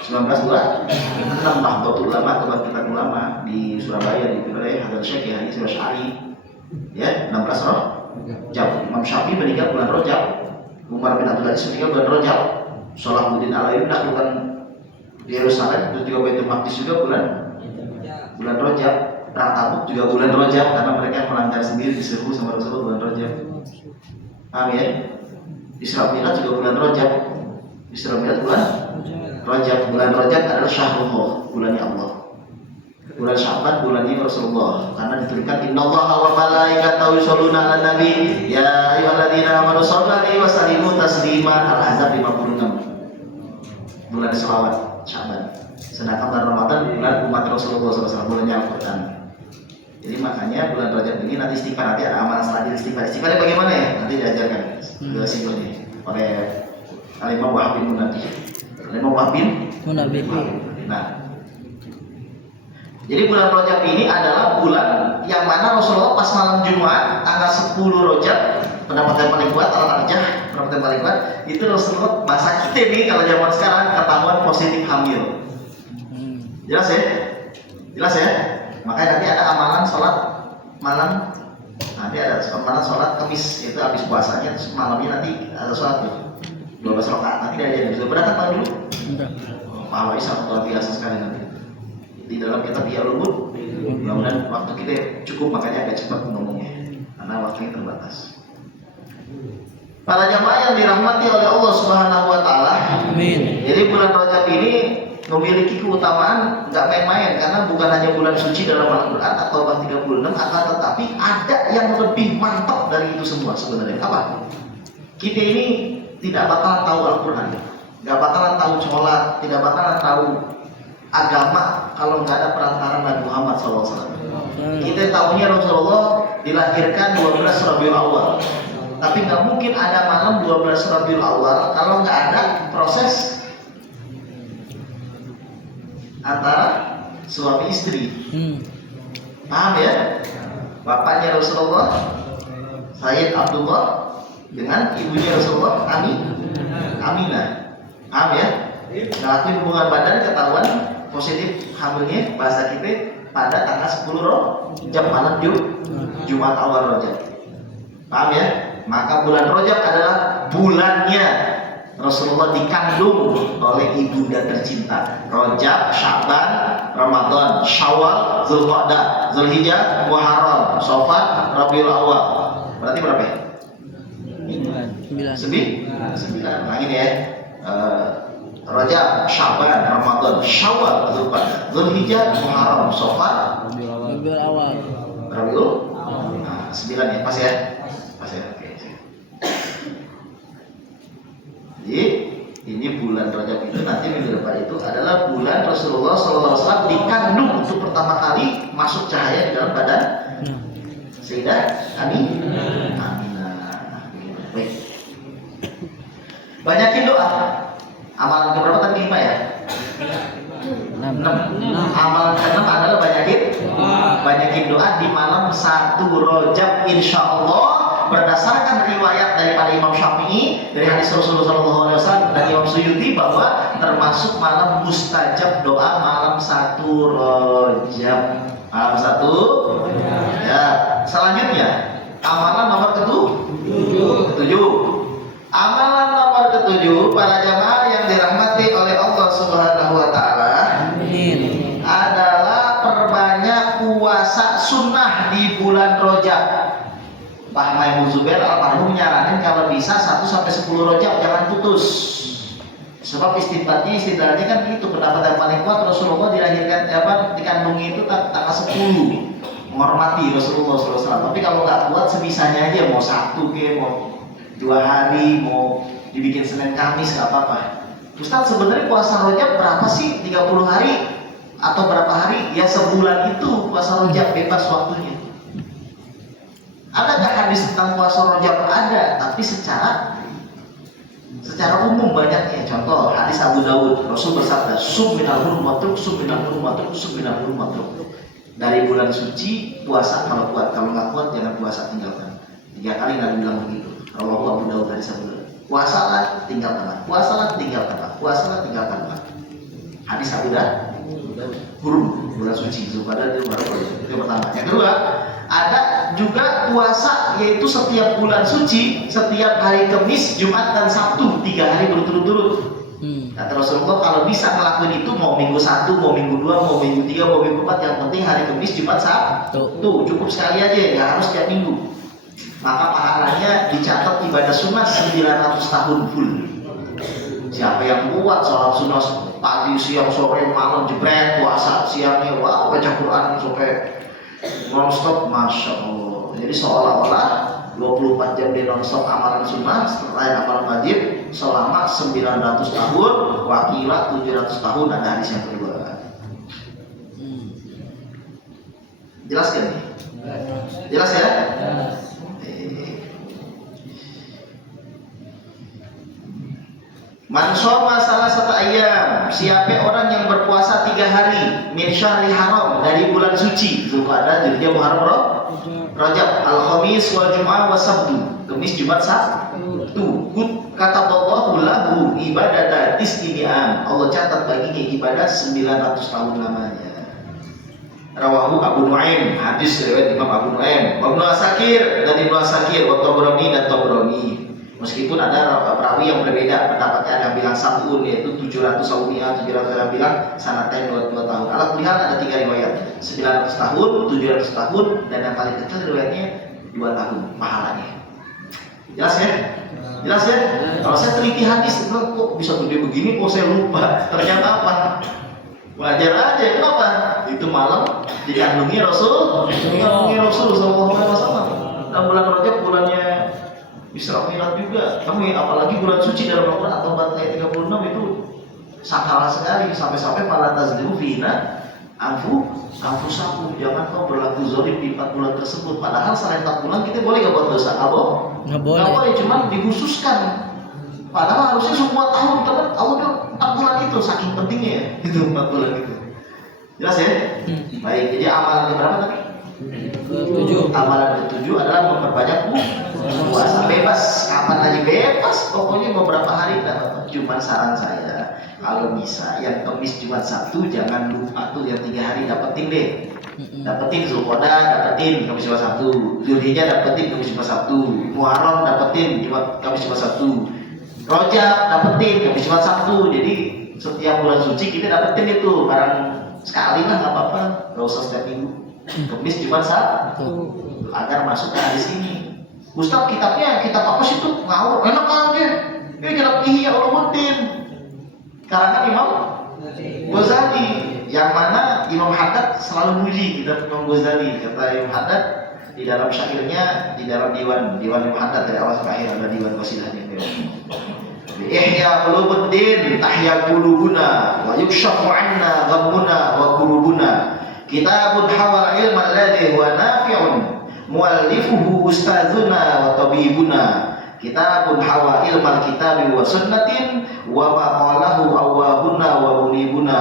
1926 Nahdlatul Ulama, kebangkitan ulama di Surabaya di wilayah Hadrat Syekh Haji Asy'ari. Ya, 16 Rajab. Imam Syafi'i meninggal bulan Rajab. Umar bin Abdul Aziz meninggal bulan Rajab. Salahuddin Al-Ayyubi menaklukkan di Yerusalem, itu juga Baitul Maqdis juga bulan Rajab. Perang Tabuk juga bulan Rajab karena mereka yang melanggar sendiri diserbu sama Rasulullah bulan Rajab. Paham ya? Isra Mi'raj juga bulan Rajab. Isra Mi'raj bulan Rajab. Bulan Rajab adalah Syahrullah, bulannya Allah. bulan Sya'ban bulannya Rasulullah, karena dituliskan innallaha wa malaikatahu yusholluna 'alan nabi ya ayyuhalladzina amanu shollu 'alaihi wa sallimu taslima. Al-Ahzab 56. Bulan sholawat Sya'ban. Sedangkan bulan Ramadan bulan umat Rasulullah SAW, bulannya Al-Quran. Jadi makanya bulan Rajab ini nanti istighfar, nanti ada amalan selanjutnya istighfar. Istighfarnya bagaimana ya? Nanti diajarkan dua simbolnya oleh Al-Imam Wahab bin Munabbih. Al-Imam Wahab bin Munabbih. Nah, jadi bulan Rajab ini adalah bulan yang mana Rasulullah pas malam Jumat tanggal 10 Rajab, pendapat yang paling kuat Al-Arjah, pendapat yang paling kuat itu Rasulullah masa kita nih kalau zaman sekarang ketahuan positif hamil. Jelas ya? Jelas ya? Makanya nanti ada amalan sholat malam, nanti ada amalan sholat Kamis, itu habis puasanya, terus malamnya nanti ada sholat 12 rakaat. Nanti dia bisa berangkat tahun dulu. Pahala sangat luar biasa sekali nanti. Di dalam kitab Al-Ulum, mudah-mudahan waktu kita cukup, makanya agak cepat ngomongnya karena waktunya terbatas. Para jamaah yang dirahmati oleh Allah Subhanahu wa taala. Amin. Jadi bulan Rajab ini memiliki keutamaan nggak main-main, karena bukan hanya bulan suci dalam Al-Quran atau 36, akan tetapi ada yang lebih mantap dari itu semua sebenarnya. Apa? Kita ini tidak bakalan tahu Al-Quran, nggak bakalan tahu sholat, tidak bakalan tahu agama kalau nggak ada perantara Nabi Muhammad SAW. Kita tahunya Rasulullah dilahirkan 12 Rabiul Awal, tapi nggak mungkin ada malam 12 Rabiul Awal kalau nggak ada proses antara suami istri. Paham ya? Bapaknya Rasulullah Sayyid Abdullah dengan ibunya Rasulullah Aminah. Paham ya? Ngelakuin hubungan badan, ketahuan positif hamilnya bahasa kita pada tanggal 10 Rajab malam Jumat awal Rajab. Paham ya? Maka bulan Rajab adalah bulannya Rasulullah dikandung oleh ibunda tercinta. Rajab, Sya'ban, Ramadan, Syawal, Zulqa'dah, Zulhijjah, Muharram, Shawwal, Rabiul Awal. Berarti berapa ya? 9. Nah ini ya. Rajab, Sya'ban, Ramadan, Syawal, Zulqa'dah, Zulhijjah, Muharram, Shawwal, Rabiul Awal. Nah, 9 ya, pas ya? Pas ya. Oke. Jadi ini bulan Rajab itu nanti minggu depan itu adalah bulan Rasulullah SAW dikandung untuk pertama kali masuk cahaya di dalam badan Sayyidah Aminah. Baik. Banyakin doa. Amalan keberapa tadi 5 ya? 6. Amalan ke-6 adalah banyakin doa di malam 1 Rajab insyaallah. Berdasarkan riwayat daripada Imam Syafi'i dari hadis Rasulullah SAW dan Imam Suyuti bahwa termasuk malam mustajab doa malam 1 Rajab. Malam 1 ya. Selanjutnya amalan nomor ke-7. Amalan nomor ke-7 para jamaah yang dirahmati oleh Allah Subhanahu wa taala adalah perbanyak puasa sunnah di bulan Rajab. Pak Maimun Zubair almarhum menyarankan kalau bisa 1 sampai 10 Rajab jangan putus. Sebab istidlalnya kan itu pendapat yang paling kuat, Rasulullah dilahirkan dikandungi itu tanggal 10, menghormati Rasulullah SAW. Tapi kalau nggak kuat sebisanya aja, mau 1 mau 2 hari, mau dibikin Senin Kamis nggak apa-apa. Ustaz sebenarnya puasa Rajab berapa sih? 30 hari atau berapa hari? Ya sebulan itu puasa Rajab, bebas waktunya. Ada nggak hadis tentang puasa Rajab? Ada, tapi secara umum banyaknya. Contoh hadis Abu Dawud, Rasul bersabda, "Sum minal hurm matruk, sum minal hurm matruk, sum minal hurm matruk." Dari bulan suci puasa kalau kuat, kalau nggak kuat jangan puasa, tinggalkan. 3 kali Nabi bilang begitu. Kalau Abu Dawud hadis Abu Dawud, puasalah tinggalkanlah, puasalah tinggalkanlah, puasalah tinggalkanlah. Hadis Abu Dawud, hurm bulan suci, Zulqa'dah itu baru itu yang pertama. Yang kedua, ada juga puasa yaitu setiap bulan suci, setiap hari Kamis, Jumat dan Sabtu, 3 hari berturut-turut. Kata Rasulullah kalau bisa ngelakuin itu mau minggu 1, mau minggu 2, mau minggu 3, mau minggu 4, yang penting hari Kamis, Jumat, Sabtu. Cukup sekali aja, nggak harus tiap minggu. Maka pahalanya dicatat ibadah sunnah 900 tahun full. Siapa yang kuat sholat sunnah pagi, siang, sore, malam jebret, puasa siangnya, wah baca Quran sampai non-stop, masya Allah. Jadi seolah-olah 24 jam di non-stop amalan sunnah selain amalan wajib selama 900 tahun, wakila 700 tahun. Ada hadis yang kedua. Jelas kan nih? Jelas ya? Man shoma salasata ayyam, siapa orang yang berpuasa 3 hari min syahril haram, dari bulan suci Zulqa'dah, Dzulhijjah, Muharram, Rajab, Al-Khamis wal Jum'ah wa Sabtu, Kamis, Jumat, Sabtu. Kata Allah lahu ibadata tis'ini'am, Allah catat baginya ibadah 900 tahun lamanya. Rawahu Abu Nuaim, hadis riwayat Imam Abu Nuaim, Ibnu Asakir dan Ibnu Asakir, wa Tabrani dan Tabrani. Meskipun ada perawi yang berbeda pendapatnya, ada yang bilang sabun yaitu 700 saumiyah, 700 yang bilang sanatain 22 tahun. Alat kuliah ada 3 riwayat, 900 tahun, 700 tahun, dan yang paling kecil riwayatnya 2 tahun pahalanya. Jelas ya? Jelas ya? Kalau saya teliti hadis, kok bisa gede begini, kok saya lupa. Ternyata apa? Wajar aja, kenapa? Itu malam dikandungi Rasul, sallallahu alaihi wasallam. Dan bulan Rajab bulannya Isra Mi'raj juga. Kami apalagi bulan suci dalam Al-Qur'an atau ayat 36 itu sakala sekali, sampai-sampai fala tazlimu fina anfusakum, jangan kau berlaku zalim di 4 bulan tersebut. Padahal selain 4 bulan kita boleh enggak buat dosa? Nggak boleh, cuma dikhususkan. Padahal harusnya semua tahun, tapi Allah bilang 4 bulan itu saking pentingnya ya. Itu 4 bulan itu. Jelas ya? Baik, jadi amalan yang berapa tadi? Amalan ke-7 adalah memperbanyak puasa. Bebas, kapan aja bebas. Pokoknya beberapa hari enggak apa-apa. Cuma saran saya, kalau bisa yang Kamis, Jumat, Sabtu jangan lupa tuh yang 3 hari dapetin deh. Dapetin Zulqa'dah, dapetin Kamis, Jumat, Sabtu. Dzulhijjah dapetin Kamis, Jumat, Sabtu. Muharram dapetin Kamis, Jumat, Sabtu. Rajab dapetin Kamis, Jumat, Sabtu. Jadi setiap bulan suci kita dapetin itu barang sekali lah, nggak apa-apa, nggak usah setiap minggu. Kamis, Jumat, Sabtu agar masuk ke hadis ini. Ustaz, kitabnya kitab apa sih tuh? Ngawur, enak aja. Ini kitab Ihya Ulumuddin karangan Imam Ghazali, yang mana Imam Haddad selalu muji kitab Imam Ghazali. Kata Imam Haddad di dalam syairnya, di dalam diwan Imam Haddad dari awal sampai akhir ada diwan qasidahnya. Ihya Ulumuddin tahya qulubuna wa yukshafu 'anna ghammuna wa qulubuna. Kitabun hawal ilman ladhi wa nafi'un muallifuhu ustadzuna wa tabibuna. Kitabun hawa ilmal kitabi wa sunnatin wa maqalahu awwahuna wa munibuna.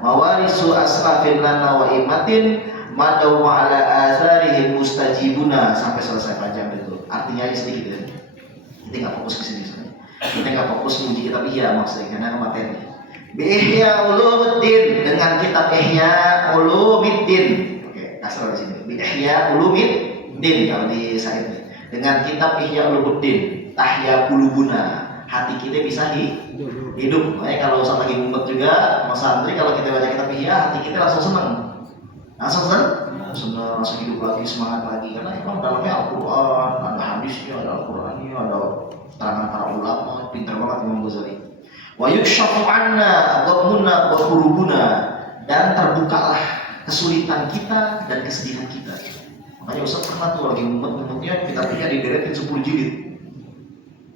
Mawarisu asrafin lana wa imatin madaw ala azarihim mustajibuna. Sampai selesai panjang itu. Artinya sedikit ya. Kita nggak fokus ke sini sebenarnya. Kita nggak fokus menguji kitab Ihya maksudnya karena materi. Bi Ihya Ulumuddin, dengan kitab Ihya Ulumuddin. Oke, asal di sini. Bi Ihya Ulumuddin kalau di saatnya. Dengan kitab Ihya Ulumuddin, tahya qulubuna, hati kita bisa hidup. Makanya kalau usah lagi ngumpet juga, Mas Santri, kalau kita baca kitab Ihya, hati kita langsung senang. Langsung senang, langsung hidup lagi, semangat lagi. Karena emang dalamnya Al-Quran, ada hadisnya, ada Al-Qurannya, ada terangan para ulama, pintar banget Imam Ghazali. Wa yukshafu 'anna ghammuna wa qulubuna, dan terbukalah kesulitan kita dan kesedihan kita. Makanya Ustaz pernah tuh lagi ngumpet-ngumpetnya kitabnya dideretin 10 jilid.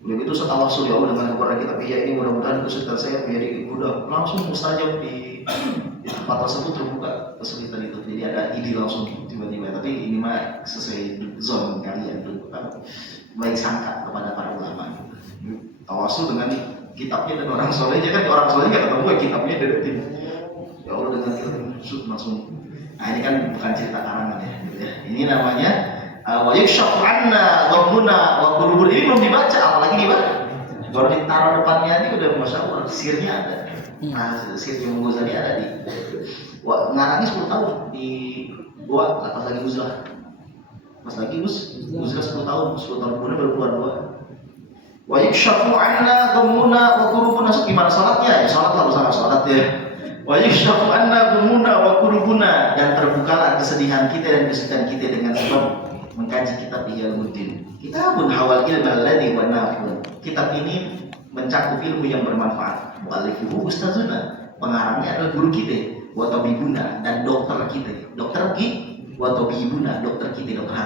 Udah gitu Ustaz tawasul, ya Allah dengan kepada kitab Ihya ini mudah-mudahan kesulitan saya menjadi mudah. Langsung mustajab di tempat tersebut terbuka kesulitan itu. Jadi ada ide langsung tiba-tiba. Tapi ini mah sesuai zon kalian tuh. Baik sangka kepada para ulama. Tawasul dengan kitabnya dan orang soleh aja kan, orang soleh nggak ketemu kitabnya deretin. Ya Allah dengan kitab langsung. Nah ini kan bukan cerita karangan ya. Ini namanya wa yukshafu 'anna ghammuna wa qulubuna. Ini belum dibaca, apalagi dibaca. Baru ditaruh depannya ini udah masya Allah, sirnya ada. Nah, sir Imam Ghazali ada di. Wah, ngarangnya 10 tahun di gua pas lagi uzlah. Pas lagi uzlah 10 tahun kemudian baru keluar dua. Wa yukshafu 'anna ghammuna wa qulubuna. Gimana salatnya? Ya salat lah, bersama salat ya. Wa yukshafu 'anna ghammuna wa qulubuna, dan terbukalah kesedihan kita dan kesedihan kita dengan sebab mengkaji kitab Ihya Ulumuddin. Kitabun hawal ilmal ladhi wa nafi'un. Kitab ini mencakup ilmu yang bermanfaat. Mu'allifuhu ustazuna, pengarangnya adalah guru kita, wa tabibuna, dan dokter kita. Dokter kita, wa tabibuna, dokter kita, dokter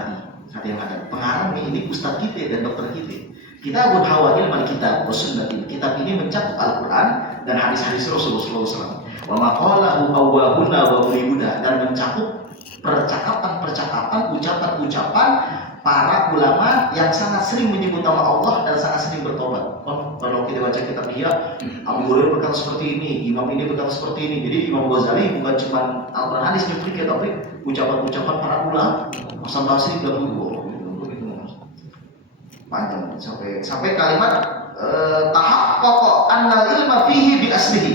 hati yang ada. Pengarangnya ini ustaz kita dan dokter kita. Kita buat hawa ilmu kitab sunnati. Kitab ini mencakup Al-Quran dan hadis-hadis Rasulullah SAW. Wa maqalahu awwahuna wa ulibuna, dan mencakup percakapan-percakapan, ucapan-ucapan para ulama yang sangat sering menyebut nama Allah dan sangat sering bertobat. Kalau kita baca kitab dia, Abu Hurairah berkata seperti ini, Imam ini berkata seperti ini. Jadi Imam Ghazali bukan cuma Al-Quran hadis nyuplik ya, tapi ucapan-ucapan para ulama. Hasan Basri dan panjang sampai kalimat tahap pokok annal ilma fihi bi aslihi,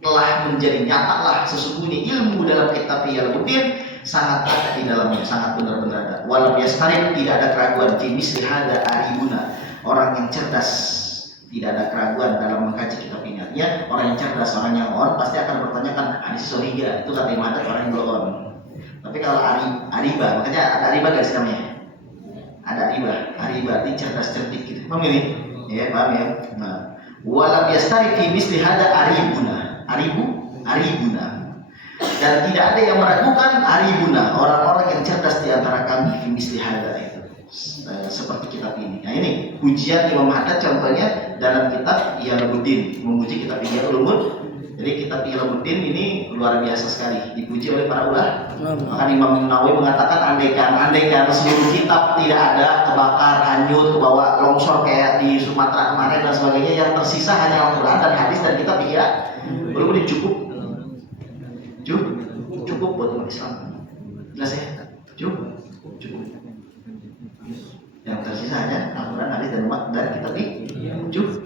telah menjadi nyatalah sesungguhnya ilmu dalam kitab Al-Mutin sangat ada di dalamnya, sangat benar-benar ada. Walau yastarik, tidak ada keraguan, jenis lihada aribuna, orang yang cerdas, tidak ada keraguan dalam mengkaji kitab ini. Artinya orang yang cerdas, orang yang on pasti akan bertanyakan hadis sohiga, itu kata Imam Ahmad orang yang belum. Tapi kalau ariba, makanya ada ariba guys namanya. Ada ariba itu cerdas cerdik gitu. Paham ini? Ya, paham ya. Nah, walau yastarik fi misli hada aribuna, aribuna. Dan tidak ada yang meragukan aribuna, orang-orang yang cerdas di antara kami fi misli hada itu. Seperti kitab ini. Nah, ini ujian Imam Haddad contohnya dalam kitab Al-Mutin, memuji kitab Al-Mutin. Jadi kitab Al-Mutin ini luar biasa sekali, dipuji oleh para ulama. Maka Imam Nawawi mengatakan andaikan seluruh kitab tidak ada, kebakar, hanyut, kebawa longsor kayak di Sumatera kemarin dan sebagainya, yang tersisa hanya Al-Quran dan hadis dan kitab belum cukup buat umat Islam. Jelas ya? Cukup. Yang tersisa hanya Al-Quran, hadis dan kitab cukup.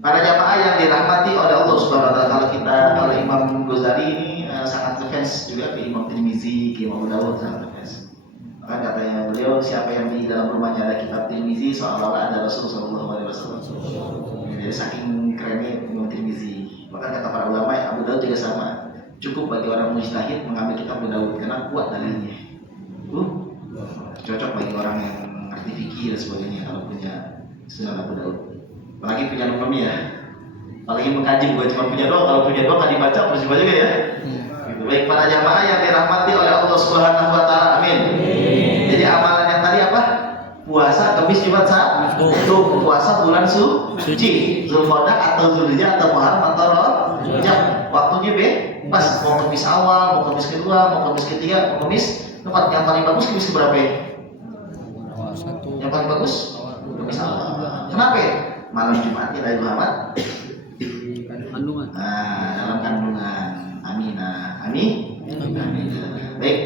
Para jamaah yang dirahmati oleh Allah Subhanahu wa taala, kalau Imam Ghazali ini sangat ngefans juga ke Imam Tirmizi, ke Imam Dawud, sangat ngefans. Maka katanya beliau, siapa yang di dalam rumahnya ada kitab Tirmizi seolah-olah ada Rasul sallallahu alaihi wasallam. Jadi saking kerennya Imam Tirmizi. Maka kata para ulama, Abu Dawud juga sama. Cukup bagi orang mujtahid mengambil kitab Abu Dawud karena kuat dalilnya. Cocok bagi orang yang ngerti fikih dan sebagainya kalau punya Sunan Abu Dawud. Apalagi punya ekonomi ya, apalagi mengkaji, bukan cuma punya doa. Kalau punya doa kan dibaca, harus dibaca juga ya. Gitu. Baik para jamaah yang dirahmati oleh Allah Subhanahu wa taala, amin. Jadi amalan yang tadi apa? Puasa Kamis Jumat Sabtu. Untuk puasa bulan suci, Zulqa'dah atau Zulhijjah atau Muharram atau Rajab. Waktunya bebas, mau Kamis awal, mau Kamis kedua, mau Kamis ketiga, mau Kamis keempat. Yang paling bagus Kamis berapa ya? Yang paling bagus Kamis awal. Kenapa ya? Malam Jumat ya Lailul Ahad kandungan. Nah, dalam kandungan. Amin. Baik.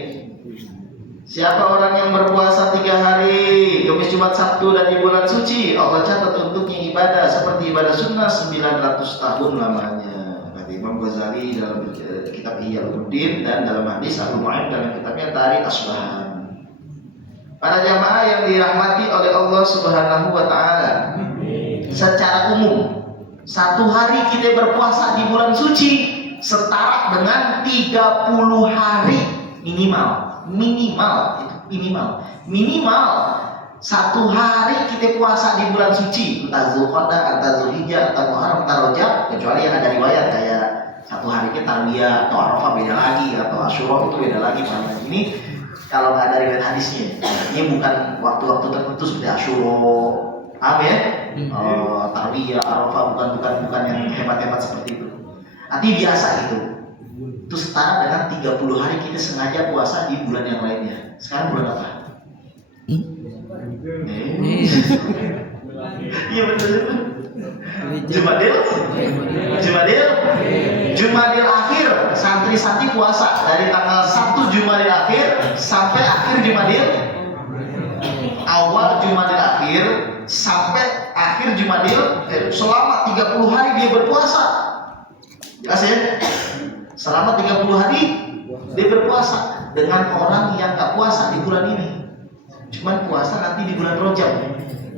Siapa orang yang berpuasa 3 hari, Kamis, Jumat, Sabtu dan di bulan suci, Allah catat untuknya ibadah seperti ibadah sunnah 900 tahun lamanya. Kata Imam Ghazali dalam kitab Al-Mutin dan dalam hadis Al-Mu'in dalam kitabnya Tarikh Asbahan. Para jamaah yang dirahmati oleh Allah Subhanahu wa taala, secara umum 1 hari kita berpuasa di bulan suci setara dengan 30 hari minimal 1 hari kita puasa di bulan suci, entah Zulqa'dah, entah Zulhijjah, entah Muharram, entah Rajab, kecuali yang ada riwayat kayak 1 hari kita Tarwiyah atau Arafah beda lagi, atau Asyura itu beda lagi. Ini kalau nggak ada riwayat hadisnya, ini bukan waktu-waktu tertentu seperti Asyura, paham ya? Tarwiyah, Arafah bukan yang hebat-hebat seperti itu. Nanti biasa gitu. Itu setara dengan 30 hari kita sengaja puasa di bulan yang lainnya. Sekarang bulan apa? Iya betul. Jumadil akhir, santri-santri puasa dari tanggal 1 Jumadil akhir sampai akhir Jumadil awal Jumadil akhir sampai akhir Jumadil, selama 30 hari dia berpuasa. Jelas ya? Selama 30 hari dia berpuasa dengan orang yang gak puasa di bulan ini. Cuman puasa nanti di bulan Rajab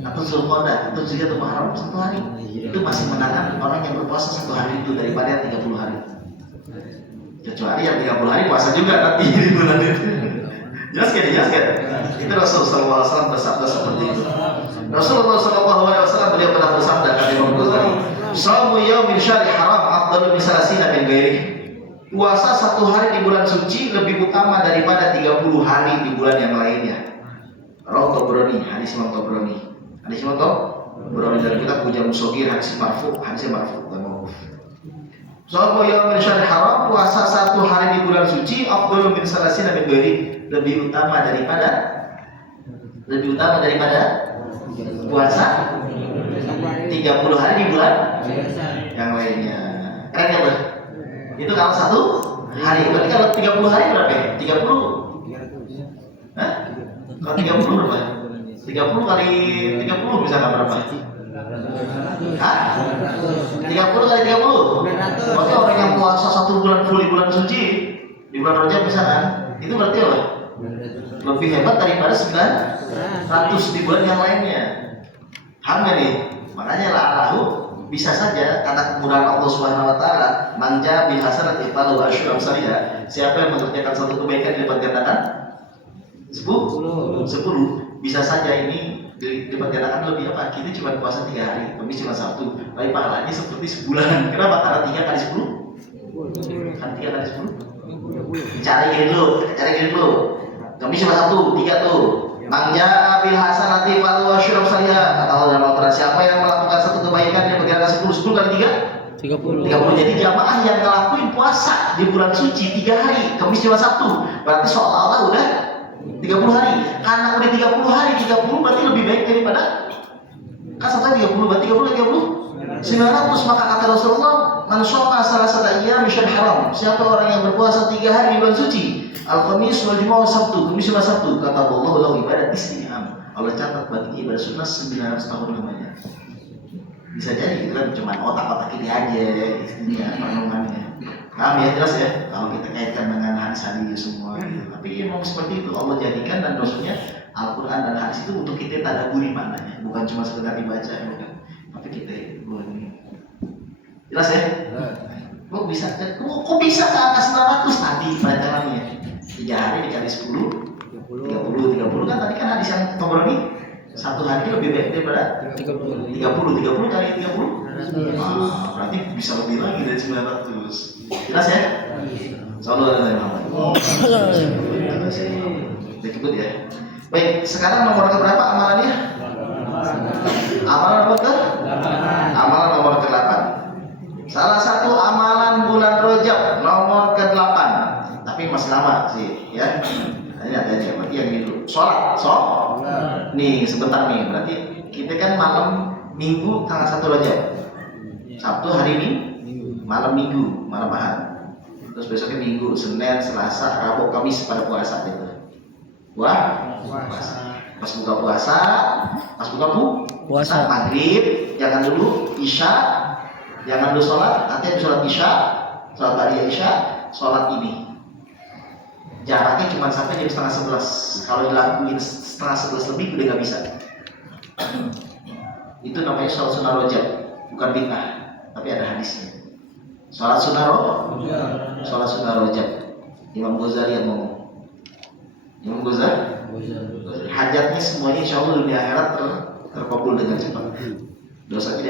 atau Zulqa'dah atau Zulhijjah atau Muharram 1 hari. Itu masih menangan orang yang berpuasa 1 hari itu daripada 30 hari. Kecuali yang 30 hari puasa juga nanti di bulan itu. Jelas kan? Jelas kan? Itu Rasulullah SAW bersabda seperti itu. Rasulullah SAW beliau pernah bersabda kata Imam Ghazali, "Shaumu yaumin syahri haram afdalu min salasina min ghairihi." Puasa satu hari di bulan suci lebih utama daripada 30 hari di bulan yang lainnya. Rawahu Tabrani, hadis Imam Tabrani. Hadis Imam Tabrani dari kita puja musogir hadis marfu, bukan mauquf. Shaumu yaumin syahri haram, puasa satu hari di bulan suci afdalu min salasina min ghairihi, lebih utama daripada puasa 30 hari di bulan yang lainnya. Keren ya, Bro? Itu kalau satu hari. Berarti kalau 30 hari berapa ya? 30? Hah? Kalau 30 berapa? 30 kali 30 bisa nggak berapa? Hah? 30 kali 30? Berarti orang yang puasa 1 bulan full di bulan suci, di bulan Rajab bisa kan? Itu berarti apa? Lebih hebat daripada 900 di bulan yang lainnya. Paham gak nih? Makanya la'alahu bisa saja kata kemurahan Allah Subhanahu wa taala, manja bil hasanati falahu asyru amsalha. Siapa yang mengerjakan satu kebaikan dilipat gandakan 10. Bisa saja ini dilipat gandakan lebih apa? Kita cuma puasa 3 hari, Kamis cuma Sabtu, tapi pahalanya seperti sebulan. Kenapa? Karena 3 kali 10. Kan 3 kali 10. Cari dulu. Kamis cuma Sabtu, 3 tuh. Manja bil hasanati falahu asyru amsalha. Kata Allah dalam Al-Qur'an, siapa yang melakukan satu kebaikan yang bergandakan 10 kali 3? 30. Jadi jamaah yang ngelakuin puasa di bulan suci 3 hari, Kamis cuma Sabtu, berarti seolah-olah udah 30 hari. Karena udah 30 hari, 30 berarti lebih baik daripada kan sampai 30, berarti 30 900. Maka kata Rasulullah, man shoma salasata ayyam min haram. Siapa orang yang berpuasa 3 hari di bulan suci, Al-Khamis wal Jumat Sabtu, Kamis cuma Sabtu, kata Allah lahu ibadat istinam. Allah catat bagi ibadah sunnah 900 tahun namanya. Bisa jadi itu kan cuma otak-otak ini aja istinya perenungannya. Paham ya, jelas ya? Kalau kita kaitkan dengan hadis-hadis semua. Tapi memang seperti itu Allah jadikan, dan maksudnya Al-Quran dan hadis itu untuk kita tadaburi maknanya, bukan cuma sekedar dibaca, bukan. Tapi kita jelas ya? Kok bisa ke atas 900 tadi pelajarannya? 3 hari dikali 10, 30 kan tadi kan hadis yang Tabrani, satu hari lebih baik daripada 30 kali 30. Berarti bisa lebih lagi dari 900. Jelas ya? Sallallahu alaihi wasallam. Ikut ya. Baik, sekarang nomor keberapa amalannya? Amalan nomor Amalan nomor ke-8. Salah satu amalan bulan Rajab nomor ke-8. Tapi masih lama sih, ya. Ini ada aja, berarti yang ini dulu. Sholat. Nih, sebentar nih. Berarti kita kan malam Minggu tanggal 1 Rajab. Sabtu hari ini malam Minggu, malam Ahad. Terus besoknya Minggu, Senin, Selasa, Rabu, Kamis pada puasa gitu. Puasa. Pas buka puasa, maghrib, jangan dulu, isya, jangan dulu sholat, nanti habis sholat isya, sholat ba'da isya, sholat ini. Jaraknya cuma sampai jam 10:30. Kalau dilakuin 10:30 lebih udah nggak bisa. Itu namanya sholat sunnah rojab, bukan bid'ah, tapi ada hadisnya. Sholat sunnah rojab. Imam Ghazali yang ngomong. Imam Ghazali hajatnya semuanya insya Allah dunia akhirat terkabul dengan cepat. Dosanya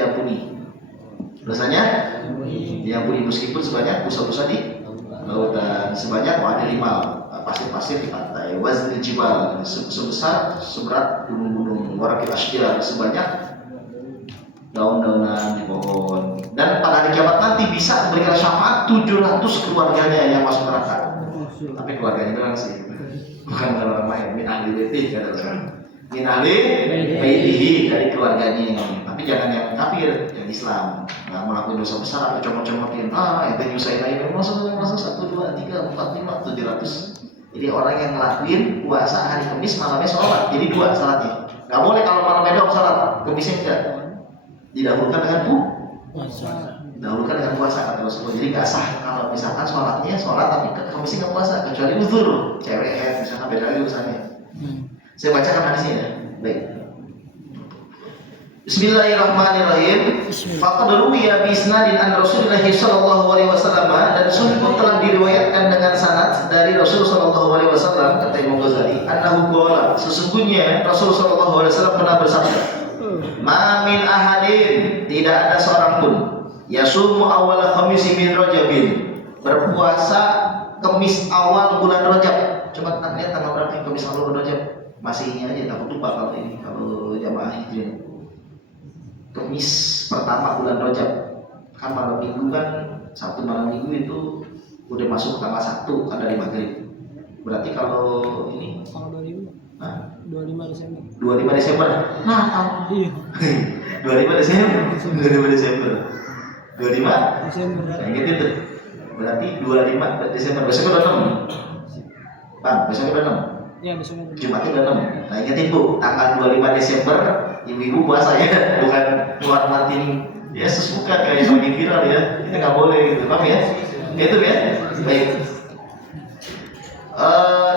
diampuni meskipun sebanyak busa-busa di lautan, sebanyak animal pasir-pasir di pantai, waznil jibal seberat gunung-gunung, warakil asjar sebanyak daun-daunan di pohon. Dan pada hari kiamat nanti bisa memberikan syafaat 700 keluarganya yang masuk neraka. Tapi keluarganya doang sih, bukan orang lain. Min ahli baitihi kata Rasul. Min ahli baitihi, dari keluarganya. Tapi jangan yang kafir, yang Islam. Nggak melakukan dosa besar atau comot-comotin. Itu nyusahin aja. Masuk 1, 2, 3, 4, 5, 700. Jadi orang yang ngelakuin puasa hari Kamis malamnya sholat. Jadi 2 salatnya. Nggak boleh kalau malamnya doang sholat, Kamisnya enggak. Didahulukan dengan puasa kata Rasulullah. Jadi nggak sah kalau misalkan sholatnya sholat tapi Kamisnya nggak puasa, kecuali uzur, cewek misalkan beda lagi urusannya. Saya bacakan hadisnya ya. Baik. Bismillahirrahmanirrahim. Faqad ruwiya bi isnadin an Rasulillah sallallahu alaihi wasallam, dan sungguh telah diriwayatkan dengan sanad dari Rasul sallallahu alaihi wasallam, kata Imam Ghazali, annahu qala, sesungguhnya Rasul sallallahu alaihi wasallam pernah bersabda, ma min ahadin, tidak ada seorang pun, yasumu awal khamis min Rajabin, berpuasa Kamis awal bulan Rajab. Coba kita lihat tanggal berapa Kamis awal bulan Rajab. Masih ini aja, takut lupa kalau ini, kalau jamaah hijriah. Kamis pertama bulan Rajab, kan malam minggu kan, Sabtu malam minggu itu udah masuk tanggal 1 kan dari maghrib. Berarti kalau ini tanggal 25. Nah, 25 Desember. 25 Desember. Nah, Iya. 25 Desember. 25 Desember. 25 Desember. Nah, gitu tuh. Berarti 25 Desember. Besok udah 6. Bang, besok udah 6. Ya, Desember. Jumatnya udah 6. Nah, ingetin Bu, tanggal 25 Desember ibu-ibu puasa ya, bukan nguat-nguatin Yesus, bukan kayak makin viral ya. Itu nggak boleh gitu, paham ya? Itu ya. Baik.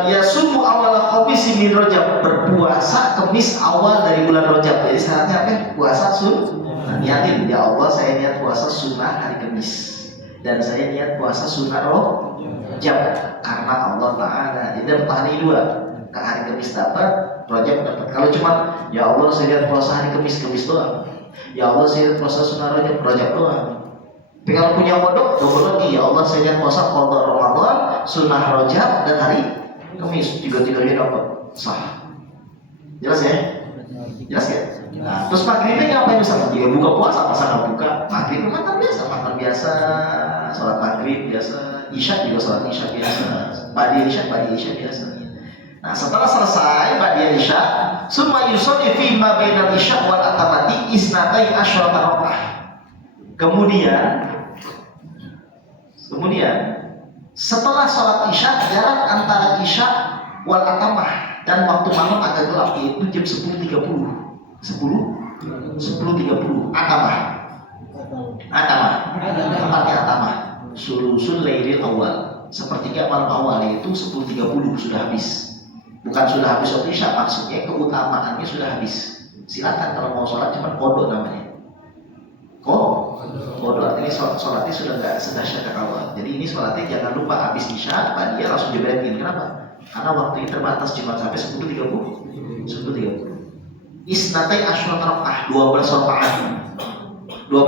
Ya sumu awal khamis min Rajab, berpuasa Kamis awal dari bulan Rajab. Jadi syaratnya apa? Puasa sunnah. Niatin, ya Allah saya niat puasa sunnah hari Kamis, dan saya niat puasa sunnah Rajab karena Allah Ta'ala. Jadi dapat hari 2, ke hari Kamis dapat, Rajab dapat. Kalau cuma ya Allah saya lihat puasa hari Kamis doang, ya Allah saya lihat puasa sunnah Rajab doang. Tapi kalau punya kodok, double lagi, ya Allah saya lihat puasa qada Ramadan, sunnah Rajab, dan hari Kamis, tiga-tiganya dapat, sah. Jelas ya? Jelas ya? Nah, terus maghribnya ngapain misalnya? Ya buka puasa, masa nggak buka? Maghrib makan biasa, sholat maghrib biasa, isya juga sholat isya biasa, ba'da isya biasa. Nah, setelah selesai ba'da isya, summa yusalli fi ma bainal isya wal atamati isnatai asyrata rakaah. Kemudian setelah sholat isya, jarak antara isya wal atamah dan waktu malam agak gelap, yaitu jam 10.30. 10.30 atamah. Tempatnya atamah. Sulusul lailil awal, sepertiga malam awal, yaitu 10.30 sudah habis. Bukan sudah habis waktu isya, maksudnya keutamaannya sudah habis. Silakan kalau mau sholat, cuma kodok namanya. Kodok artinya sholatnya sudah nggak sedahsyat awal. Jadi ini sholatnya jangan lupa habis isya, dia langsung jebretin. Kenapa? Karena waktunya terbatas cuma sampai 10.30. Isnatai asyrata rakaah, 12 rakaat. 12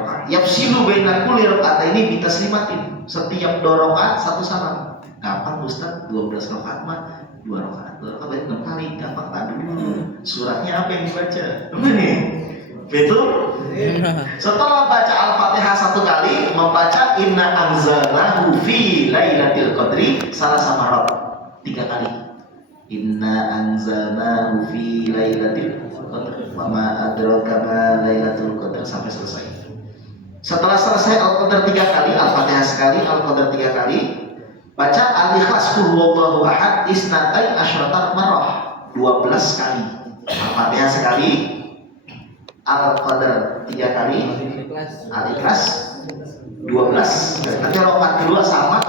rakaat. Yafsilu baina kulli raka'ataini bi taslimatin. Setiap 2 rakaat 1 salam. Gampang Ustaz, 12 rakaat mah 2 rakaat. 2 rakaat berarti 6 kali. Gampang kan dulu. Suratnya apa yang dibaca? Ini. Betul? Setelah baca Al-Fatihah 1 kali, membaca Inna anzalnahu fi lailatul qadri salah samarat 3 kali. Inna anzalnahu fi lailatul qadri wa ma adraka ma lailatul qadri sampai selesai. Setelah selesai Al-Qadar 3 kali, Al-Fatihah sekali, Al-Qadar 3 kali, baca Al-Ikhlas qul huwallahu ahad isnatai asyrata marrah 12 kali. Al-Fatihah sekali, Al-Qadar 3 kali, Al-Ikhlas 12. Nanti rakaat kedua sama,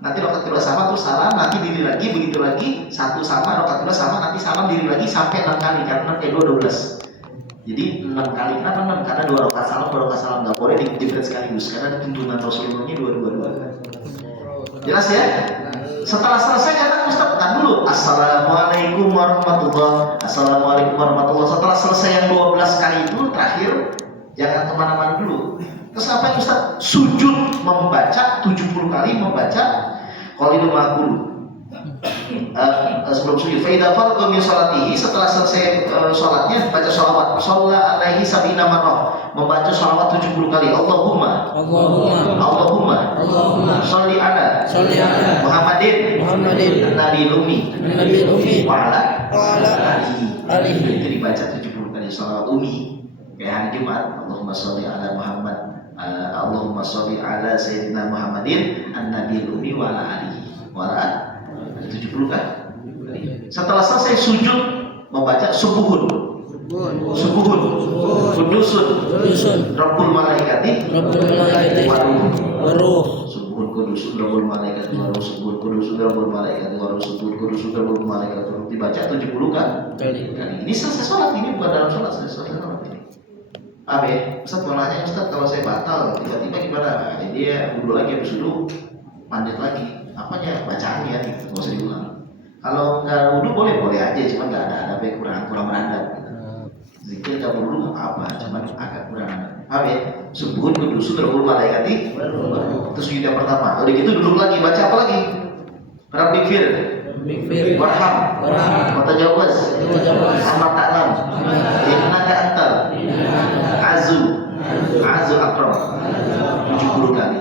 nanti rakaat kedua sama terus salam, nanti diri lagi, begitu lagi, 1 sama, rakaat kedua sama, nanti salam, diri lagi sampai 6 kali karena kayak 12. Jadi 6 kali, kenapa 6? Karena 2 rakaat salam, 2 rakaat salam nggak boleh diberikan sekaligus karena tuntunan Rasulullahnya 2. Jelas ya? Setelah selesai kata Ustaz, kan dulu Assalamualaikum warahmatullah. Assalamualaikum warahmatullah. Setelah selesai yang 12 kali itu terakhir, jangan kemana-mana dulu. Terus apa Ustaz? Sujud membaca 70 kali, membaca Qalilul Ma'qul. Sebelum sujud, faida farqa min salatihi, setelah selesai sholatnya baca sholawat, shalla alaihi sabina marrah, membaca sholawat 70 kali. Allahumma sholli ala Muhammadin Nabi Umi wa ala alihi. Itu dibaca 70 kali sholawat umi kayak hari Jumat. Allahumma sholli ala Muhammad, Allahumma sholli ala Sayyidina Muhammadin an-Nabi Umi wa ala alihi wa ala 70 kan? Setelah selesai sujud membaca subuhun, kudusun, Rabbul malaikati waruh, subuhun kudus rabbul malaikati wa ruh subuh, kudus rabbul malaikati wa ruh subuh, kudus rabbul malaikati dibaca 70 kali. Ini selesai sholat, ini bukan dalam sholat, selesai sholat ini. Ustaz mau nanya Ustaz, kalau saya batal tiba-tiba gimana? Dia wudhu lagi, habis wudhu manjat lagi, apanya bacaannya gitu, nggak usah diulang. Kalau nggak wudhu boleh aja, cuma nggak ada kurang beradab. Zikir nggak perlu nggak apa, cuma agak kurang adab. Subuh kudus rabbul malaikati, terus sujud yang pertama. Udah gitu duduk lagi, baca apa lagi? Rabbik fir, warham, watajawaz, amma ta'lam, innaka antal azu akram 70 kali.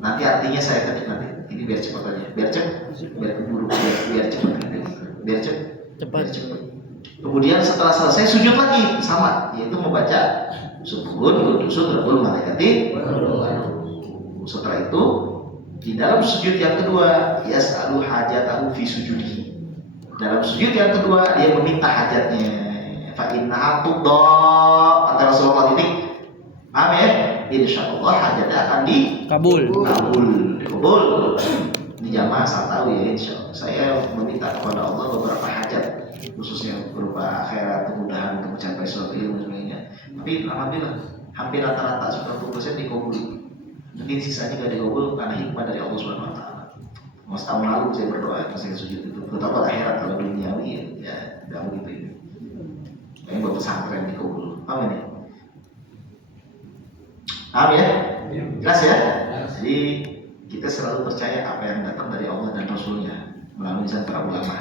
Nanti artinya saya ketik nanti. Ini biar cepat aja, biar keburu, biar cepat. Kemudian setelah selesai sujud lagi sama, yaitu membaca Subhun kudus rabbul malaikati. Setelah itu di dalam sujud yang kedua, yas'alu hajatahu fi sujudi. Dalam sujud yang kedua dia meminta hajatnya. Fa innaha tudda, kata Rasulullah titik. Paham ya? Insyaallah hajatnya akan dikabul. Di jamaah saya tahu ya, insyaallah. Saya meminta kepada Allah beberapa hajat, khususnya berupa akhirat, kemudahan untuk mencapai suatu ilmu dan sebagainya. Tapi alhamdulillah hampir rata-rata 90% dikabul. Mungkin sisanya gak dikabul karena hikmah dari Allah Subhanahu wa taala. Mas tahun lalu saya berdoa pas saya sujud itu, terutama akhirat, kalau duniawi ya enggak begitu ini. Yang buat pesantren dikabul. Paham ya? Paham ya? Jelas ya? Jadi kita selalu percaya apa yang datang dari Allah dan Rasulnya melalui lisan para ulama.